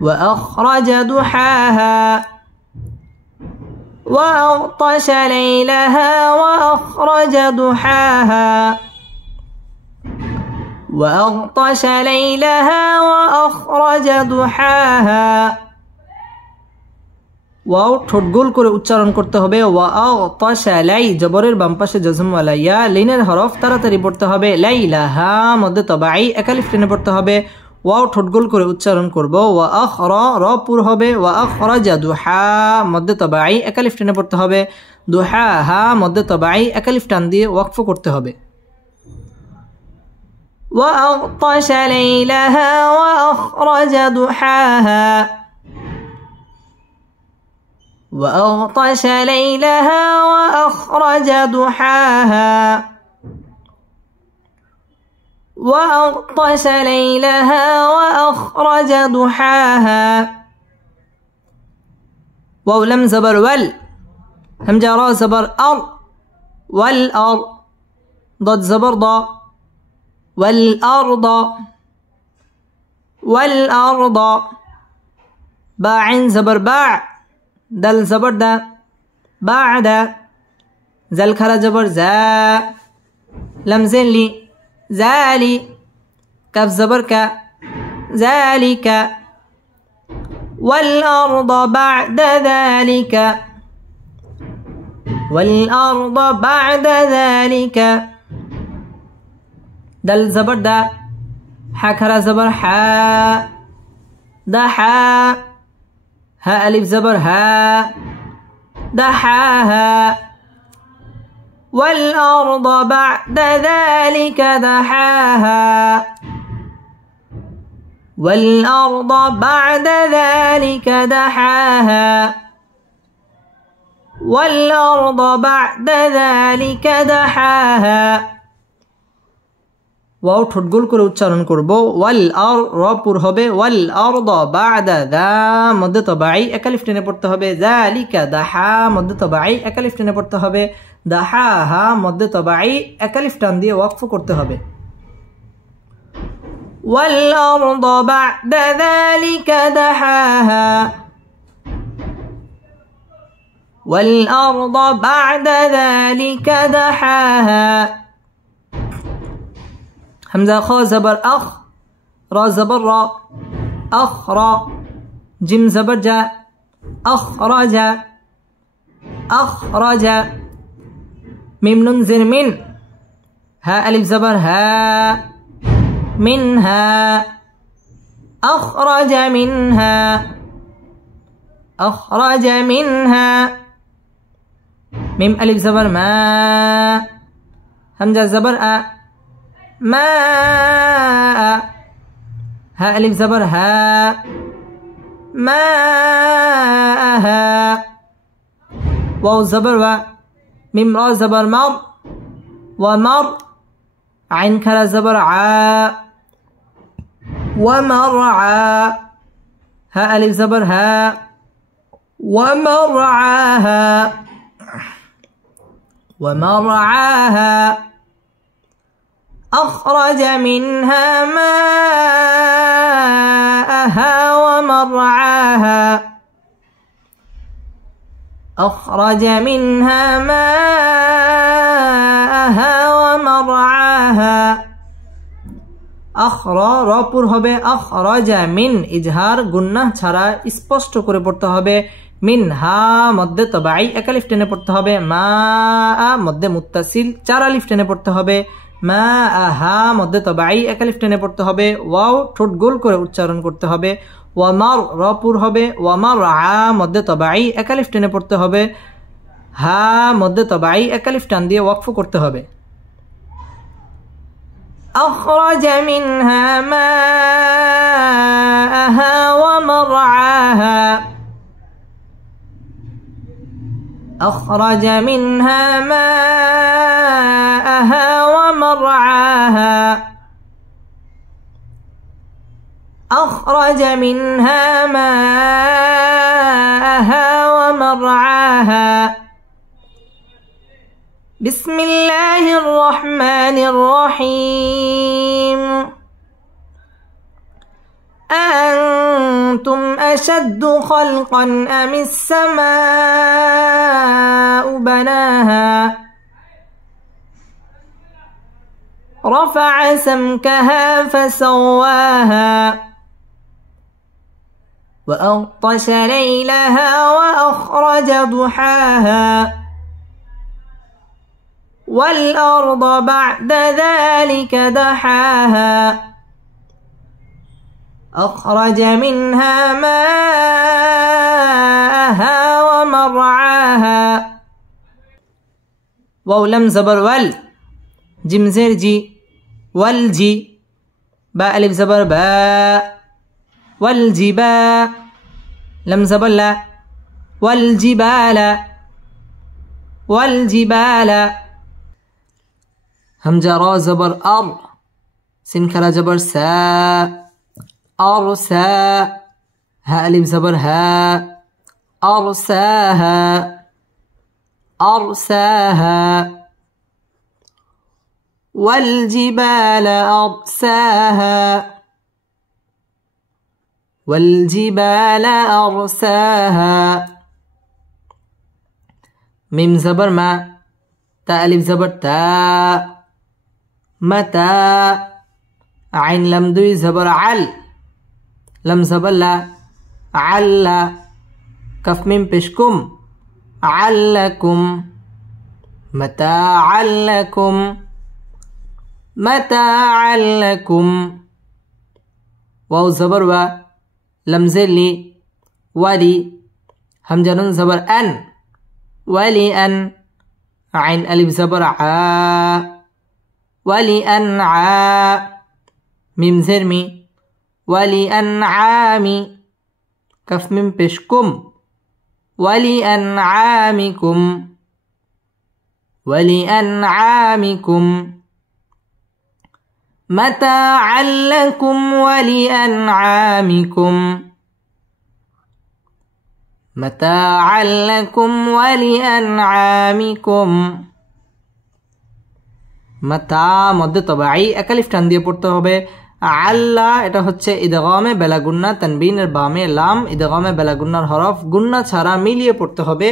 وأخرج دحاها وأغطش ليلها وأخرج دحاها وأغطش ليلها وأخرج دحاها ওয়াও ঠোঁট গোল করে উচ্চারণ করতে হবে ওয়াগতাশা লাই জবরের বাম পাশে জজম ওয়ালা ইয়া লাইনের হরফ তাড়াতাড়ি পড়তে হবে লাইলাহা মধ্যে তবাই একালিফ টেনে পড়তে হবে ওয়াও ঠোঁট গোল করে উচ্চারণ করব ওয়াআখরা রা পুর হবে ওয়াআখরাজা দুহা মধ্যে তবাই একালিফ টেনে পড়তে হবে দুহাহা মধ্যে তবাই একালিফ টান দিয়ে ওয়াকফ করতে হবে ওয়াগতাশা লাইলাহা ওয়াআখরাজা দুহাহা وأغطش ليلها وأخرج ضحاها وأغطش ليلها وأخرج ضحاها واو لم زبر ول همزة را زبر أر والأر ضد زبر ضا والأرض والأرض باع زبر باع دل زبر دا بعد زل خرا زبر زا لم زين لي زالي كف زبر كا ذلك والأرض بعد ذلك والأرض بعد ذلك دل زبر دا حا خرا زبر حا دحا ها ألف زبر ها دحاها والأرض بعد ذلك دحاها والأرض بعد ذلك دحاها والأرض بعد ذلك دحاها ওয়াও ঠোঁট গোল করে উচ্চারণ করব ওয়াল আর র পুর হবে ওয়াল আরদ বা'দা দা মধ্যে তবাই একালিফ টেনে পড়তে হবে যালিকা দাহা মধ্যে তবাই একালিফ টেনে পড়তে হবে দাহাহা মধ্যে তবাই একালিফ টান দিয়ে ওয়াকফ করতে হবে ওয়াল আরদ বা'দা যালিকা দাহাহা ওয়াল আরদ বা'দা যালিকা দাহাহা همزة خا زبر أخ را زبر را أخرى جيم زبر جا أخرج أخرج ميم نون زر من ها ألف زبر ها منها أخرج منها أخرج منها ميم ألف زبر ما همزة زبر أ ماء ها ألف زبر ها ماءها واو زبر و ميم را زبر مر ومر عين كلا زبر ع ومرعى ها ألف زبر ها ومرعاها ومرعاها أخرج منها ماءها ومرعاها أخرج منها ماءها ومرعاها أخرى رপুর হবে أخرج من ইজহার গুন্নাহ ছাড়া স্পষ্ট করে পড়তে হবে মিনহা মধ্যে তবাই এক আলিফ টেনে পড়তে হবে মা মধ্যে মুত্তাসিল চার আলিফ টেনে পড়তে হবে মা আহা মধ্যে তবাই এক আলিফ টেনে পড়তে হবে ওয়াও ঠোঁট গোল করে উচ্চারণ করতে হবে ওয়ামার রপুর হবে ওয়ামার আ মধ্যে তবাই এক আলিফ টেনে পড়তে হবে হা মধ্যে তবাই এক আলিফ টান দিয়ে ওয়াকফ করতে হবে أخرج منها ماءها ومرعاها أخرج منها ماءها ومرعاها أخرج منها ماءها ومرعاها بسم الله الرحمن الرحيم أأنتم أشد خلقا أم السماء بناها رفع سمكها فسواها وأغطش ليلها وأخرج ضحاها والأرض بعد ذلك دحاها أخرج منها ماءها ومرعاها واو لم زبر وال جيم زير جي والجي باء ألف زبر باء والجبال لم زبر لا والجبال والجبال همزة را زبر أر سين كلا زبر سا أرسا ها ألف زبر ها أرساها أرساها والجبال أرساها والجبال أرساها ميم زبر ما تا ألف زبر تا متى عين لم دوي زبر عل لم زبر لا عل كف ميم بشكم علكم متاعا لكم متاعا لكم واو زبر و لم زلي ولي همزة نون زبر أن ولي أن عين ألف زبر ع ولأنعام ميم زرمي ولأنعام كف من بشكم ولأنعامكم ولأنعامكم متاعا لكم ولأنعامكم متاعا لكم ولأنعامكم মাতা মধ্যে তবাই একালিফ টান দিয়ে পড়তে হবে আল্লাহ এটা হচ্ছে ইদগামে বেলা গুন্না তানবিনের বামে লাম ইদগামে বেলা গুন্নার হরফ গুন্না ছাড়া মিলিয়ে পড়তে হবে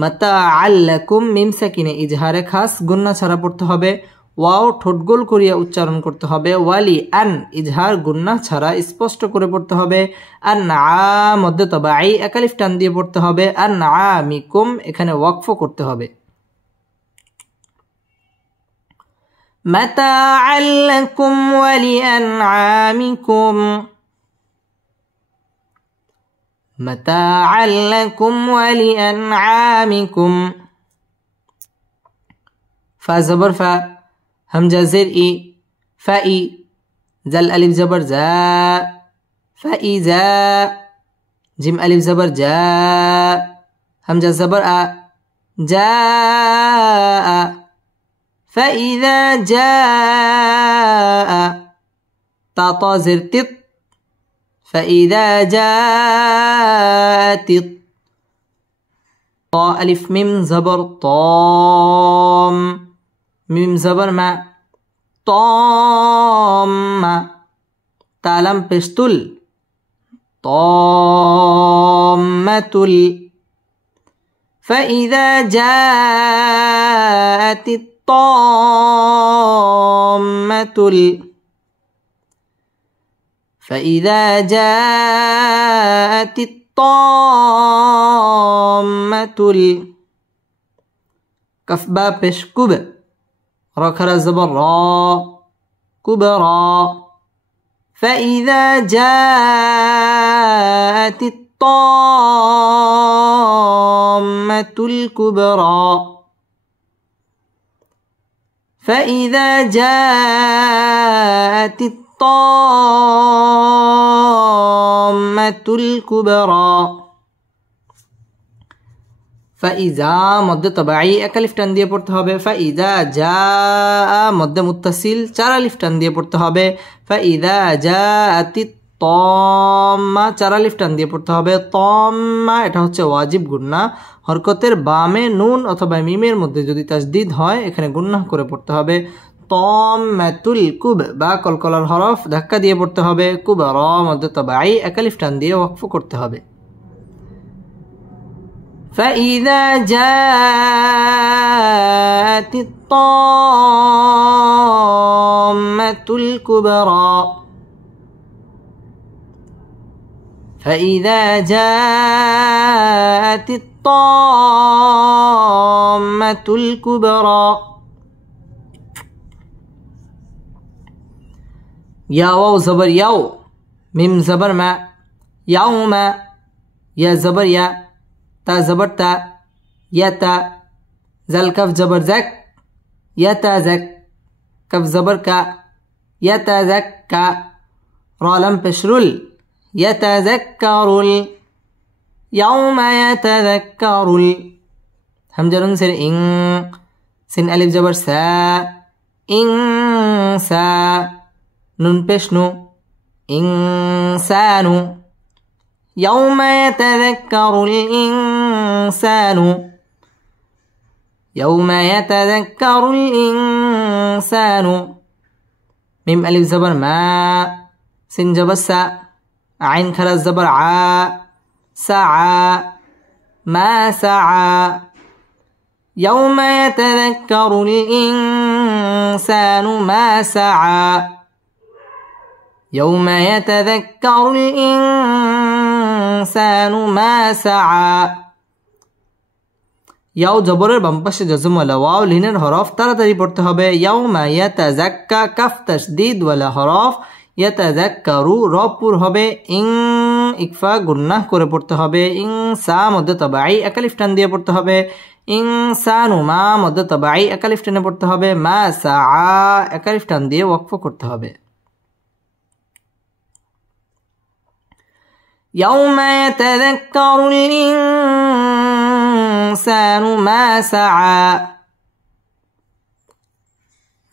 মাতা আল্লাকুম মিম সাকিনে ইজহারে খাস গুন্না ছাড়া পড়তে হবে ওয়াও ঠোঁটগোল করিয়া উচ্চারণ করতে হবে। ওয়ালি আন ইজহার গুন্নাহ ছাড়া স্পষ্ট করে পড়তে হবে। আন আ মধ্যে তবাই এক আলিফ টান দিয়ে পড়তে হবে। আন আমিকুম এখানে ওয়াকফ করতে হবে। মাতাআল লাকুম ওয়া লিআনআমিকুম মাতাআল লাকুম ওয়া লিআনআমিকুম। ফা জবর ফা, হামজা জের ই, ফা ই, জাল আলিফ জবর জা, ফা ই জা, জিম আলিফ জবর জা, হামজা জবর আ, জা আ, ফা ইযা জা আ, তা তা জের তিত, ফা ইযা জা তিত, তা আলিফ মিম জবর তম, মিম জবর মা, طامة، تعلم بشتل، طامة. فإذا جاءت الطامة فإذا جاءت الطامة كفبا بشكب ركر الزبر را كبرى. فإذا جاءت الطامة الكبرى فإذا جاءت الطامة الكبرى। ফাইজা মধ্যে তবাই এক আলিফ টান দিয়ে পড়তে হবে। ফাইজা জা মধ্যে মুত্তাসিল 4 আলিফ টান দিয়ে পড়তে হবে। ফাইজা জাআতি তম্মা 4 আলিফ টান দিয়ে পড়তে হবে। তম্মা এটা হচ্ছে ওয়াজিব গুন্নাহ, হরকতের বামে নুন অথবা মিমের মধ্যে যদি তাসদিদ হয় এখানে গুন্নাহ করে পড়তে হবে। তম্মাতুল কুব বা কলকলার হরফ ধাক্কা দিয়ে পড়তে হবে। কুবরা মধ্যে তবাই এক আলিফ টান দিয়ে ওয়াকফ করতে হবে। فإذا جاءت الطامة الكبرى فإذا جاءت الطامة الكبرى يا واو زبر يو، ميم زبر ما، يوم، يا زبر يا، تا زبر تا، يتا، زل كف زبر زك، يتا زك، كف زبر كا، يتذكى، را لم بشرل، يتذكر يوم يتذكر همزة سين إن، سين ألف زبر سا، إنسا، نون بشنو، إنسان يوم يتذكر الإنسان يوم يتذكر الإنسان ميم ألف زبر ما، سين جبر سا، عين خلاص زبر ع، سعى، ما سعى يوم يتذكر الإنسان ما سعى يوم يتذكر الإنسان ما سعى। ইয়াও জবরের বাম পাশে জজম ওয়ালা ওয়াও লিনের হরফ তাড়াতাড়ি পড়তে হবে। ইয়াউমা ইয়াতাযাক্কা কাফ তাসদীদ ওয়ালা হরফ, ইয়াতাযাক্কারু র পুর হবে। ইং ইকফা গুন্নাহ করে পড়তে হবে। ইনসা মধ্যে তবাই এক আলিফ টান দিয়ে পড়তে হবে। ইনসানু মা মধ্যে তবাই এক আলিফ টানে পড়তে হবে। মা সাআ এক আলিফ টান দিয়ে ওয়াকফ করতে হবে। يوم يتذكر الإنسان ما سعى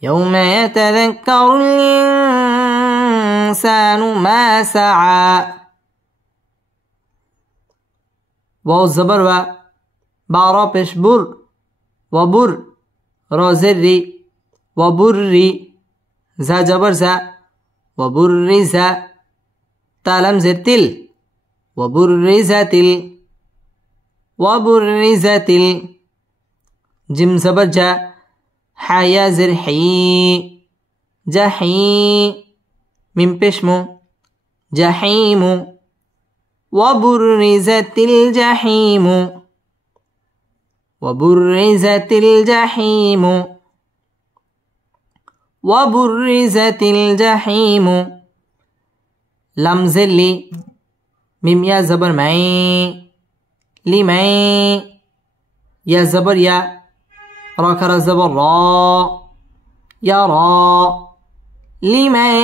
يوم يتذكر الإنسان ما سعى واو زبر و بارا پیش بر وبر را زری وبری زا جبر زا وبرز تالم زر وبرزت وبرزت جيم زبر جا حيا زر حي جحي ميم بشمو جحيم وبرزت الجحيم وبرزت الجحيم وبرزت الجحيم لم زلي ميم يا زبر معي لمي يا زبر يا را كرا زبر را يرى لمن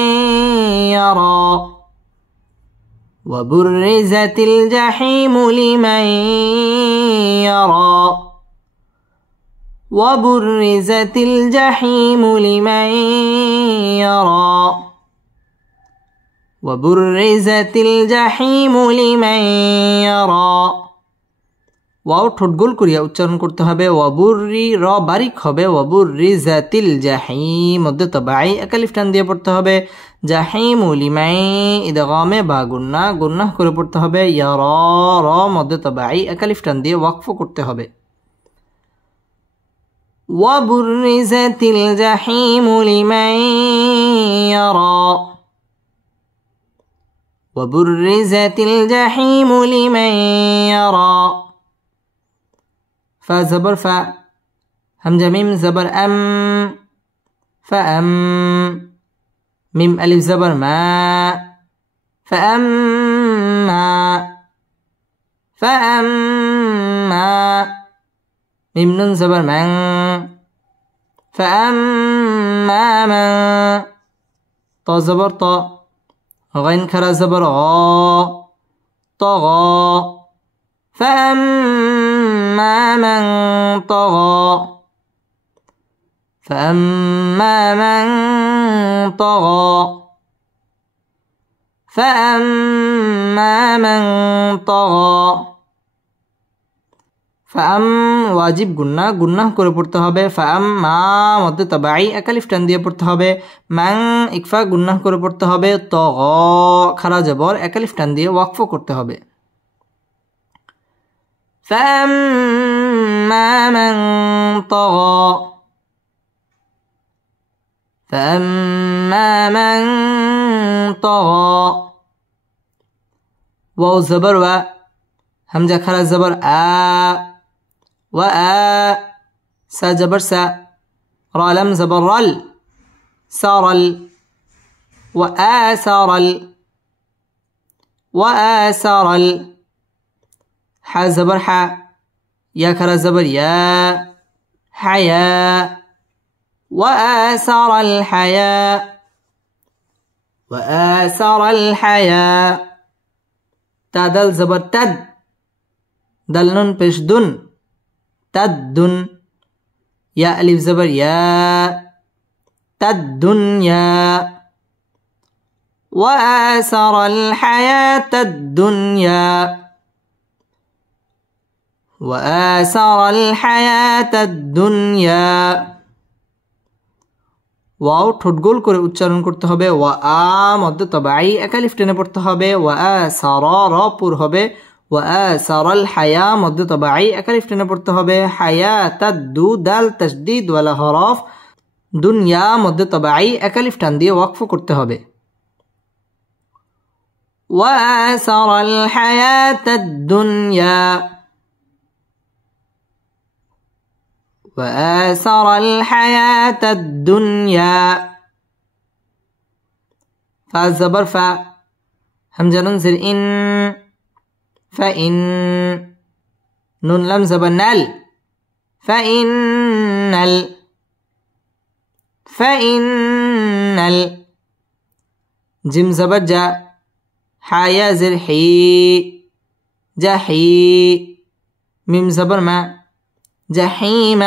يرى وبرزت الجحيم لمن يرى وبرزت الجحيم لمن يرى وبرزت الجحيم لمن يرى ওয়াও ঠোঁট গোল করিয়া উচ্চারণ করতে হবে ওয়াবুররি র বারিক হবে ওয়াবুররিজাতিল জাহিম মধ্যে তবাই একালিফ টান দিয়ে পড়তে হবে জাহিমু লিমাই ইদগামে বা গুন্নাহ করে পড়তে হবে ইয়ারা র মধ্যে তবাই একালিফ টান দিয়ে ওয়াকফ করতে হবে ওয়াবুররিজাতিল জাহিমু লিমান ইয়ারা ওয়াবুররিজাতিল জাহিমু লিমান ইয়ারা فا زبر فا همزة ميم زبر أم فأم ميم ألف زبر ما فأما فأما ميم نون زبر من فأما من طا زبر طا غين كرا زبر غا طغى فأما من طغى فأما من طغى فأما من طغى فأم واجب গুন্নাহ করে পড়তে হবে ফাআম্মা মধ্যে তাবাই একালিফ টান দিয়ে পড়তে হবে মান ইকফা গুন্নাহ করে পড়তে হবে তগা খারা জবর একালিফ টান দিয়ে ওয়াকফ করতে হবে فأما من طغى فأما من طغى واو زبر و همزة خرا زبر وآ سا جبر سا را لم زبر رل سارل وآسرل وآسرل حا زبر حا يا كرا زبر يا حياء وآثر الحياء وآثر الحياء تدل زبر تد دل نون پیش دن تدن يا ألف زبر يا تدنيا وآثر الحياة الدنيا وآثر الحياة الدنيا ওয়াও ঠোঁট গোল করে উচ্চারণ করতে হবে ওয়া আ মধ্যে তবাই একালিফ টেনে পড়তে হবে ওয়া আসারা র পুর হবে ওয়া আসারাল হায়া মধ্যে তবাই একালিফ টেনে পড়তে হবে হায়াতাদ দু দাল তাসদীদ ওয়ালা হরফ দুনিয়া মধ্যে তবাই একালিফ টান দিয়ে ওয়াকফ করতে হবে ওয়া আসারাল হায়াতাদ দুনিয়া وآثر الحياة الدنيا فا زبر فا همزة ننزل إن فإن نون لم زبر نل فإن جيم زبر جا حيا زر حي جحي ميم زبر ما جحيم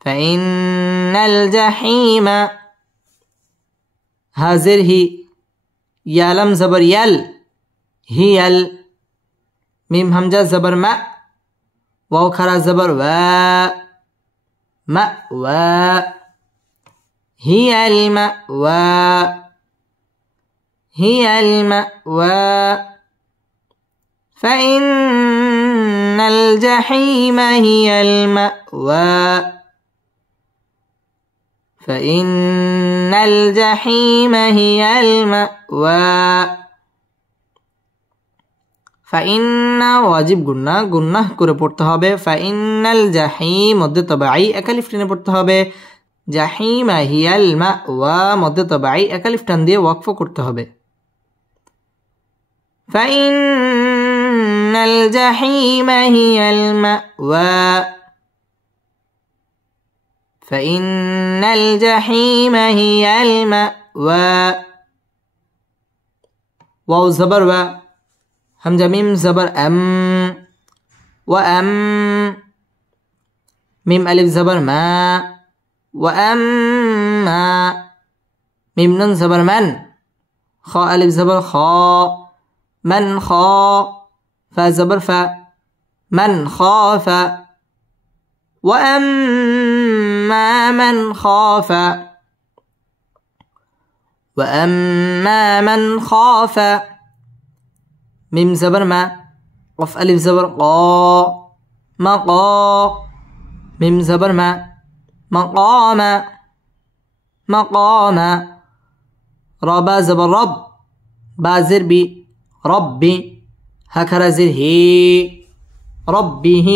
فإن الجحيم هازر هي يا لم زبر يل هي ميم همزة زبر ما واو خرا زبر مأوى هي المأوى هي المأوى فإن الجحيم هي المأوى فإن الجحيم هي المأوى فإن ওয়াজিব গুন্নাহ করে পড়তে হবে ফাইনাল জাহিম মধ্যে তবাই একালিফ টেনে পড়তে হবে জাহিমা হিয়াল মাওয়া মধ্যে তবাই একালিফ টান দিয়ে ওয়াকফ করতে হবে ফাইনাল জাহিম হিয়াল মাওয়া ফাইনাল জাহিম হিয়াল মাওয়া ওয়াও জবর ওয়া همزة ميم زبر وأم ميم ألف زبر ما وأما ميم نون زبر من خاء ألف زبر خاء من خاء فا زبر فا من خاف وأما من خاف وأما من خاف ميم زبر ما قف ألف زبر قا ميم زبر ما مقام ربا زبر رب بازر بي ربي هكذا زر هي ربه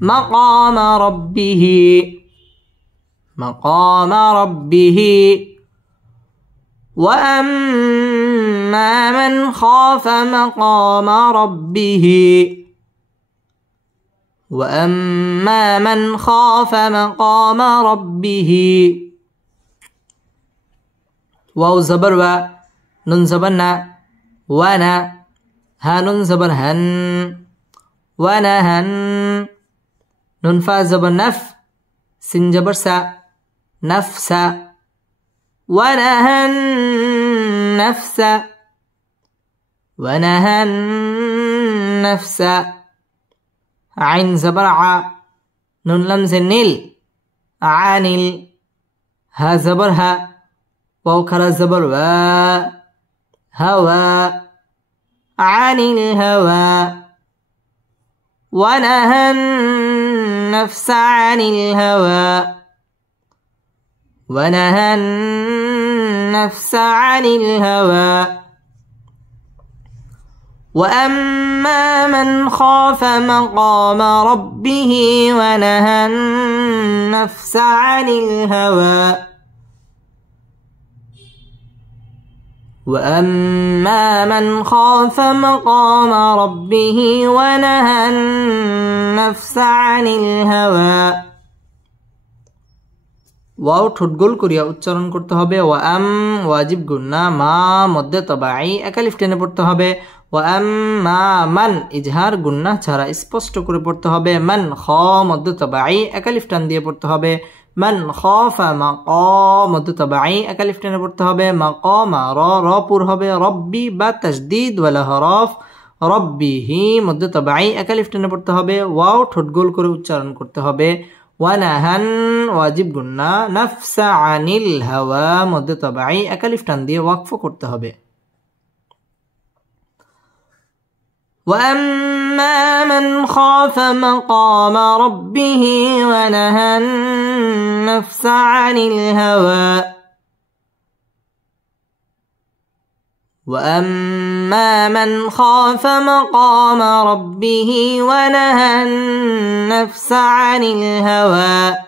مقام ربه وأما من خاف مقام ربه واو زبر و نون زبر نا وانا ها نون زبر هن ونهن نون فا زبر نف سين زبر سا نفسا ونهى النفس عين زبر ع نون لمز النيل عانل ها زبر ها واو كلا زبر و هوى عن الهوى ونهى النفس عن الهوى وأما من خاف مقام ربه ونهى النفس عن الهوى وأما من خاف مقام ربه ونهى النفس عن الهوى ওয়াও ঠোঁট গোল করিয়া উচ্চারণ করতে হবে ওয়াম ওয়াজিব গুন্না মা মধ্যে তবাই একালিফ টেনে পড়তে হবে ওয়াম মা মান ইজহার গুন্না ছাড়া স্পষ্ট করে পড়তে হবে মান খ মধ্যে তবাই একালিফ টান দিয়ে পড়তে হবে মান খাফা মাক মধ্যে তবাই একালিফ টেনে পড়তে হবে মাকামা র পুর হবে রব্বি বা তাসদীদ ওয়ালা হরফ রব্বিহি মধ্যে তবাই একালিফ টেনে পড়তে হবে ওয়াও ঠোঁট গোল করে উচ্চারণ করতে হবে ওয়ানাহান ওয়াজিব গুন্না নাফসা আনিল হাওয়া মধ্যে তবাই একালিফ টান দিয়ে ওয়াকফ করতে হবে وأما من خاف مقام ربه ونهى النفس عن الهوى وأما من خاف مقام ربه ونهى النفس عن الهوى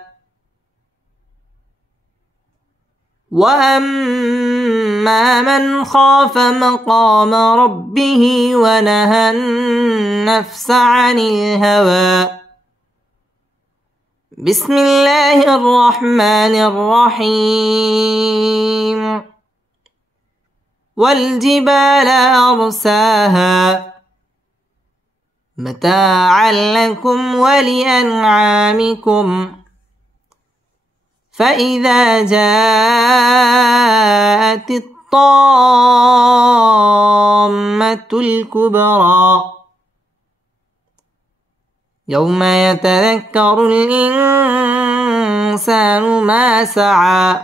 وأما من خاف مقام ربه ونهى النفس عن الهوى بسم الله الرحمن الرحيم والجبال أرساها متاعا لكم ولأنعامكم فإذا جاءت الطامة الكبرى يوم يتذكر الإنسان ما سعى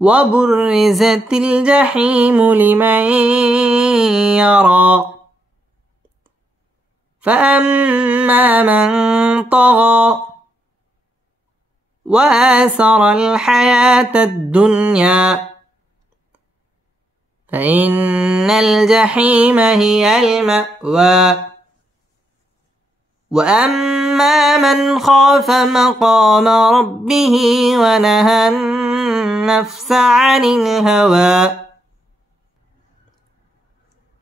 وبرزت الجحيم لمن يرى فأما من طغى وآثر الحياة الدنيا فإن الجحيم هي المأوى وأما من خاف مقام ربه ونهى النفس عن الهوى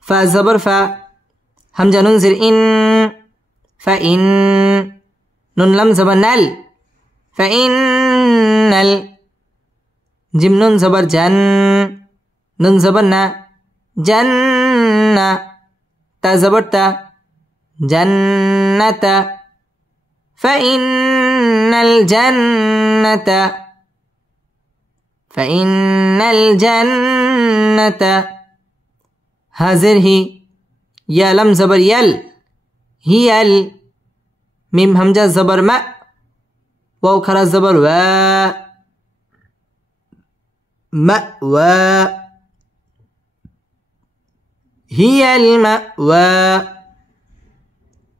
فزبر فا همزة ننزل إن فإن نون لم زبر نل فإن جيم نون زبر جن نون زبر نا جنة تا زبر تا جنة فإن الجنة هازر هي يا لم زبر يل هي ميم همزة زبر ما واو خرا زبر و مأوى هي المأوى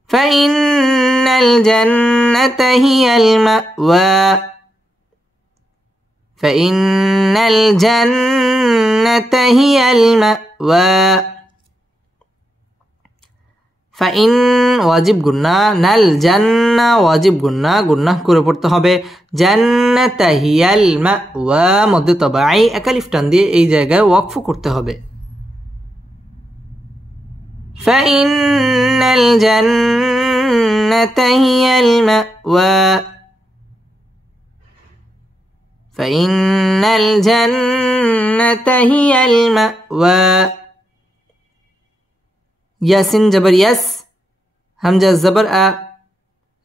فإن الجنة هي المأوى فإن الجنة هي المأوى فإن वाजिब गुन्ना नल जन्ना वाजिब गुन्ना गुन्ना করে পড়তে হবে জান্নাতা হিয়াল মাওয়া মধ্যে তবাই একালিফ টান দিয়ে এই জায়গায় ওয়াকফ করতে হবে فإن الجنة هي المأوى فإن الجنة هي المأوى यासिन जबर यस हमजा जबर आ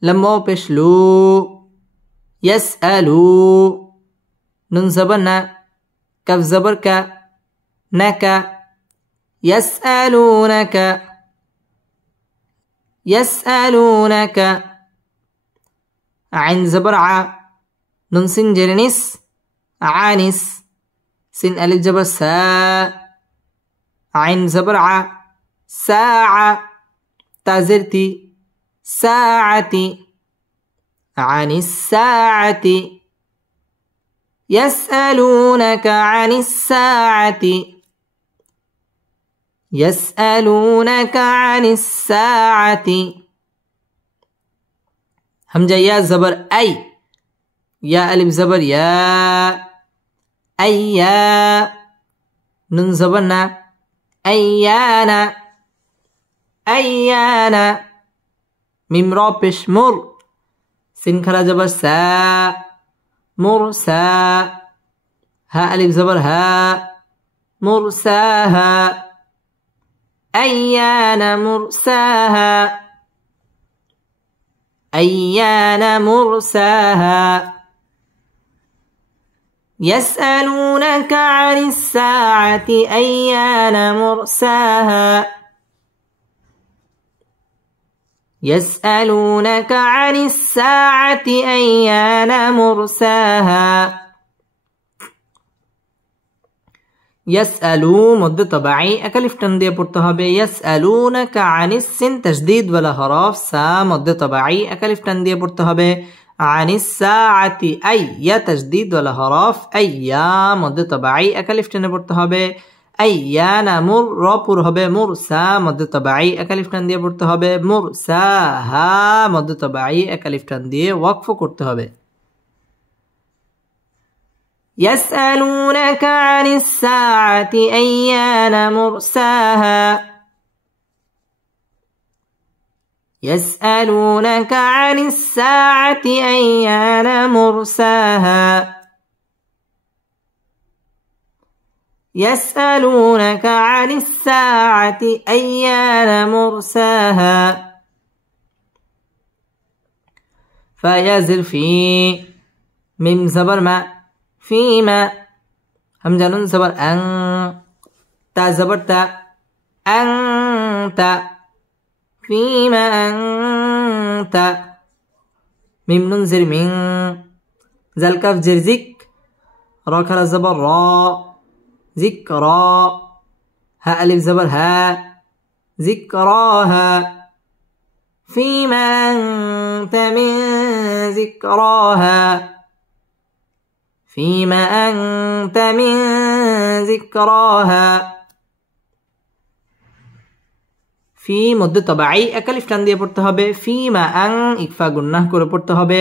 लम्बो पेश लू यस आलू नुन जबर ना कफ जबर का नका يسألونك عين زبر ع نون سين جرنس عانس سين ألف جبر سا عين زبر ع ساعة تازرتي ساعتي عن الساعة يسألونك عن الساعة همجة يا زبر أي يا ألف زبر يا أي يا نون زبرنا أيانا ميم را پیش مر سين خرا زبر سا مرسا ها ألف زبر ها مرساها أيانا مرساها يسألونك عن الساعة أيان مرساها يسألونك عن الساعة أيان مرساها يسألو مد طبعي أكلف تندي برتهبه يسألونك عن السن تجديد ولا حرف سا مد طبعي أكلف تندي برتهبه عن الساعة أي يا تجديد ولا حرف أي يا مد طبعي أكلف تندي برتهبه أيان مر رابور هبه مرسا مد طبعي أكلف تندي برتهبه مرساها مد طبعي أكلف تندي وقف করতে يسألونك عن الساعة أيان مرساها يسألونك عن الساعة أيان مرساها يسألونك عن الساعة أيان مرساها فيزر في ميم زبر ما فيما همزة نون زبر أن تا زبر تا أنت فيما أنت ميم نون زر من زل كاف جر زك را كرا زبر را ذكرى ها ألف زبر ها ذكراها فيما أنت من ذكراها فيما أنت من ذكراها ফি মধ্যে তবাই একালিফ টান দিয়ে পড়তে হবে ফিমা আং ইকফা গুন্নাহ করে পড়তে হবে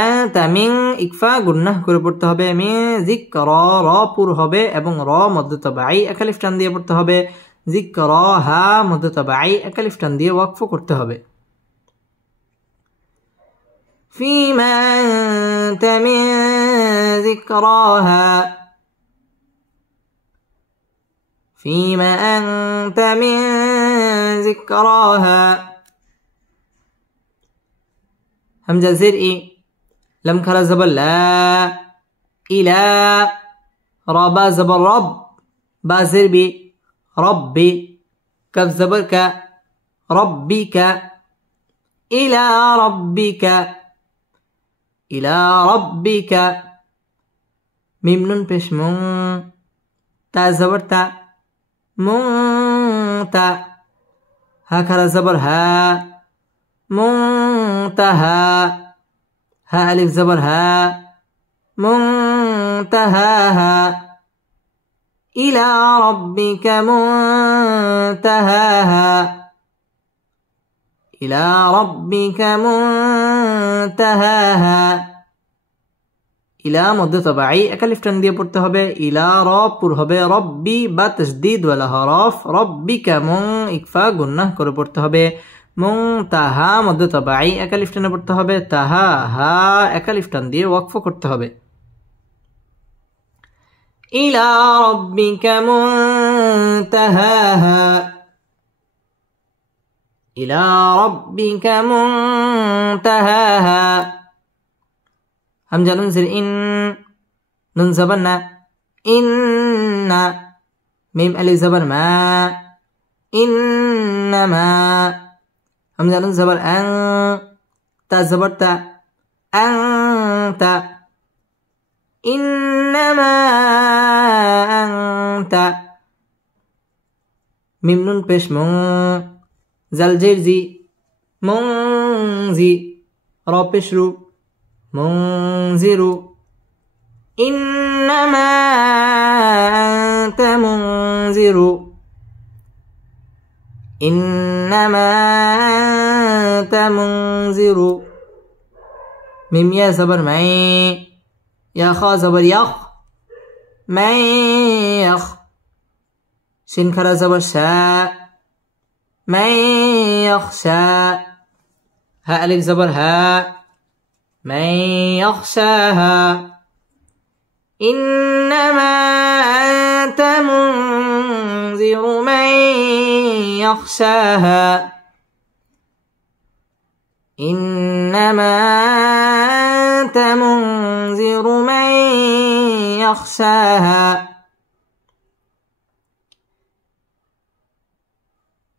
আনতা মিন ইকফা গুন্নাহ করে পড়তে হবে মিন যিকরা র পুর হবে এবং র মধ্যে তবাই একালিফ টান দিয়ে পড়তে হবে যিকরাহা মধ্যে তবাই একালিফ টান দিয়ে ওয়াকফ করতে হবে ফিমা আনতা মিন যিকরাহা فيما أنت من ذكراها همزة زر إي لم كلا زبر لا إلى ربا زبر رب با زر بي ربي كف زبر ك ربك إلى ربك إلى ربك ميم نون پیش مون تا زبر تا منتا هكذا زبر ها منتهى ها ألف زبر ها منتهاها إلى ربك منتهاها إلى ربك منتهاها ইলা মধ্যে তবাই একালিফ টান দিয়ে পড়তে হবে ইলা রব পুর হবে রব্বি বা তাসদীদ ওয়ালা হরফ রব্বিকা মুন ইকফা গুন্নাহ করে পড়তে হবে মুন তাহা মধ্যে তবাই একালিফ টানে পড়তে হবে তাহা হা একালিফ টান দিয়ে ওয়াকফ করতে হবে ইলা রব্বিকা মুনতাহাহা ইলা রব্বিকা মুনতাহাহা همزة ننزل إن نون زبرنا إن ميم ألف زبر ما إنما همزة نون زبر أن تا زبرت أنت إنما أنت ميم نون پیش مون زل جيرزي منزي را پیش رو منذر إنما أنت منذر إنما أنت منذر ميم يا زبر معي يا خا زبر يخ من يخ شين كرا زبر شاء من يخشى ها ألف زبر ها من يخشاها إنما أنت منذر من يخشاها إنما أنت منذر من يخشاها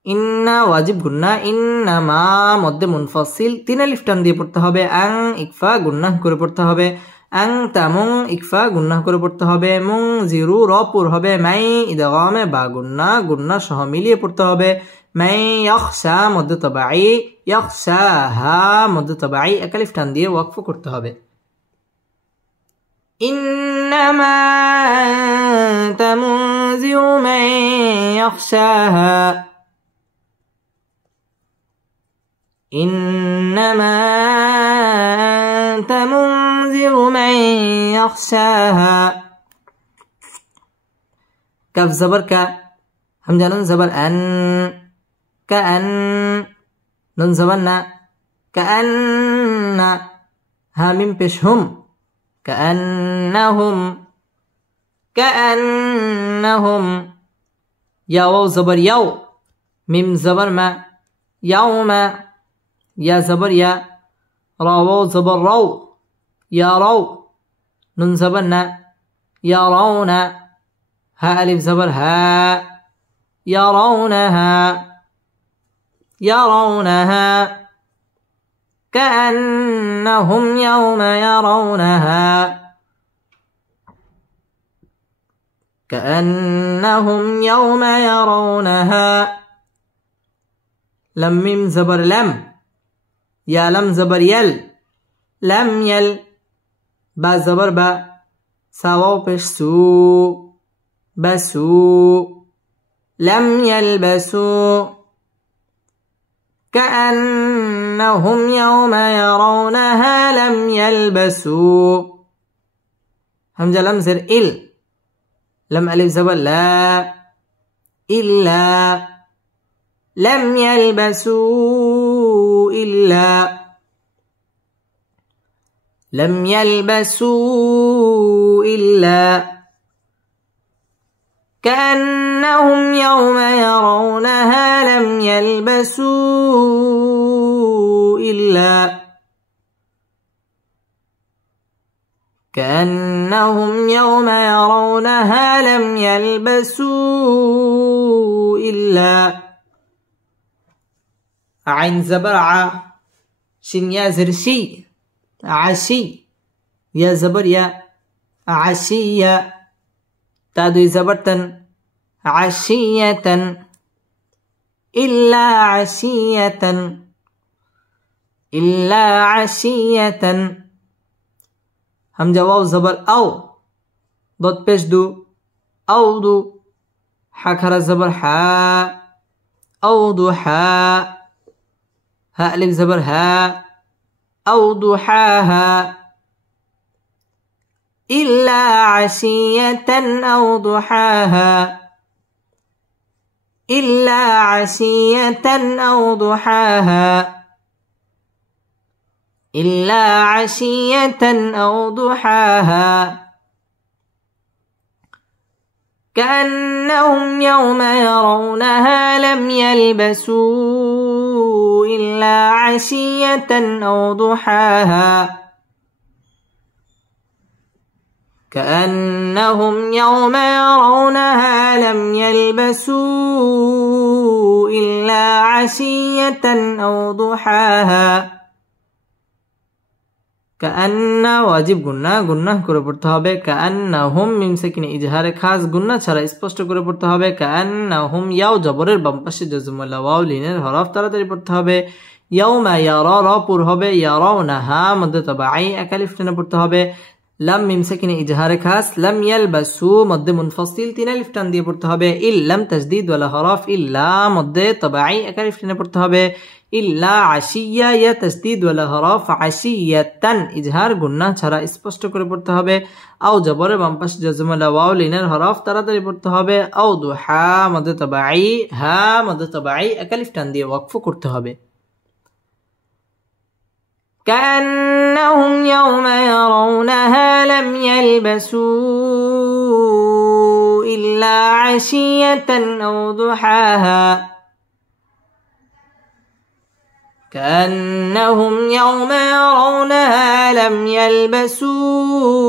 ইন্না ওয়াজিব গুন্না ইন্নামা মধ্যে মুনফাসিল তিন আলিফ টান দিয়ে পড়তে হবে আং ইকফা গুন্নাহ করে পড়তে হবে আং তামুং ইকফা গুন্নাহ করে পড়তে হবে মুং জিরু র পুর হবে মাই ইদগামে বা গুন্না গুন্না সহ মিলিয়ে পড়তে হবে মাই ইয়াখশা মধ্যে তবাই ইয়াখশাহা মধ্যে তবাই এক আলিফ টান দিয়ে ওয়াকফ করতে হবে ইন্নামা আনতা মুনজিরু মান ইয়াখশাহা إنما أنت منذر من يخشاها كف زبر ك همزة نون زبر أن كأن نون زبرنا كأن ها ميم پیش هم كأنهم يا واو زبر يو ميم زبر ما يوم يا زبر يا راو زبر رو يا رو نون زبرنا يرون ها ألف زبر ها يرونها كأنهم يوم يرونها لم ميم زبر لم या लम जबर यल लम यल बा जबर बा सावाव पेश सू बसू लम यलबसू كأنهم يوم يرونها لم يلبسوا همزة لم زر إل لم ألف زبر لا إلا لم يلبسوا إلا لم يلبسوا إلا كأنهم يوم يرونها لم يلبسوا إلا كأنهم يوم يرونها لم يلبسوا إلا عين زبر ع شين يا زرشي عشي يا زبر يا عشية تادوي زبرتن عشية إلا عشية إلا عشية همزة واو زبر أو ضد پیش دو أو دو حكرة زبر حا أو دو حا ها ألف زبر ها أو دو حاها إلا عشية أو ضحاها إلا عشية أو ضحاها إلا عشية أو ضحاها كأنهم يوم يرونها لم يلبسوا إلا عشية أو ضحاها كأنهم يوم يرونها لم يلبسوا إلا عشية أو ضحاها كأن واجب গুন্নাহ করে পড়তে হবে كأنهم মিম সাকিনে ইজহারে খাস গুন্নাহ ছাড়া স্পষ্ট করে পড়তে হবে كأنهم ইয়াও জবরের বাম পাশে জজমুল ওয়াও লিনের হরফ তাড়াতাড়ি পড়তে হবে ইয়াউমা ইয়ারা রা পুর হবে ইয়ারাউনাহা মধ্যে তাবাই এক আলিফ টেনে পড়তে হবে لم ميم ساكنه اجهار خاص لم يلبسوا مد منفصل 3 الف টান দিয়ে পড়তে হবে ইল্লাম তাসদীদ ওয়ালা হরফ ইল্লা মদ তবাই এক আলিফ টেনে পড়তে হবে ইল্লা আশিয়া ইয়া তাসদীদ ওয়ালা হরফ আশিয়াতান ইজহার গুন্নাহ ছাড়া স্পষ্ট করে পড়তে হবে আও জবরের বাম পাশে জজমুল ওয়াও লিনের হরফ তাড়াতাড়ি পড়তে হবে আও দুহা মদ তবাই হা মদ তবাই এক আলিফ টান দিয়ে ওয়াকফ করতে হবে كأنهم يوم يرونها لم يلبسوا إلا عشية أو ضحاها كأنهم يوم يرونها لم يلبسوا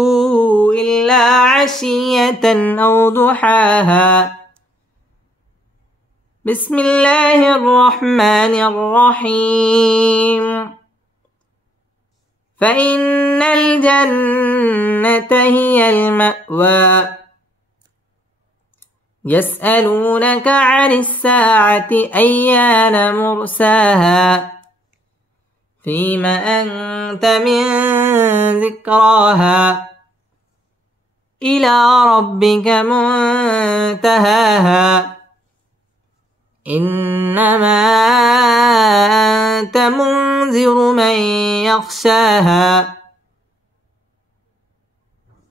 إلا عشية أو ضحاها بسم الله الرحمن الرحيم فإن الجنة هي المأوى يسألونك عن الساعة أيان مرساها فيما أنت من ذكراها إلى ربك منتهاها إنما أنت منذر من يخشاها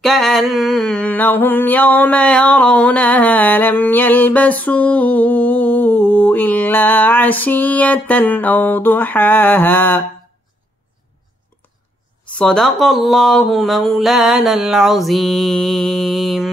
كأنهم يوم يرونها لم يلبسوا إلا عشية أو ضحاها صدق الله مولانا العظيم.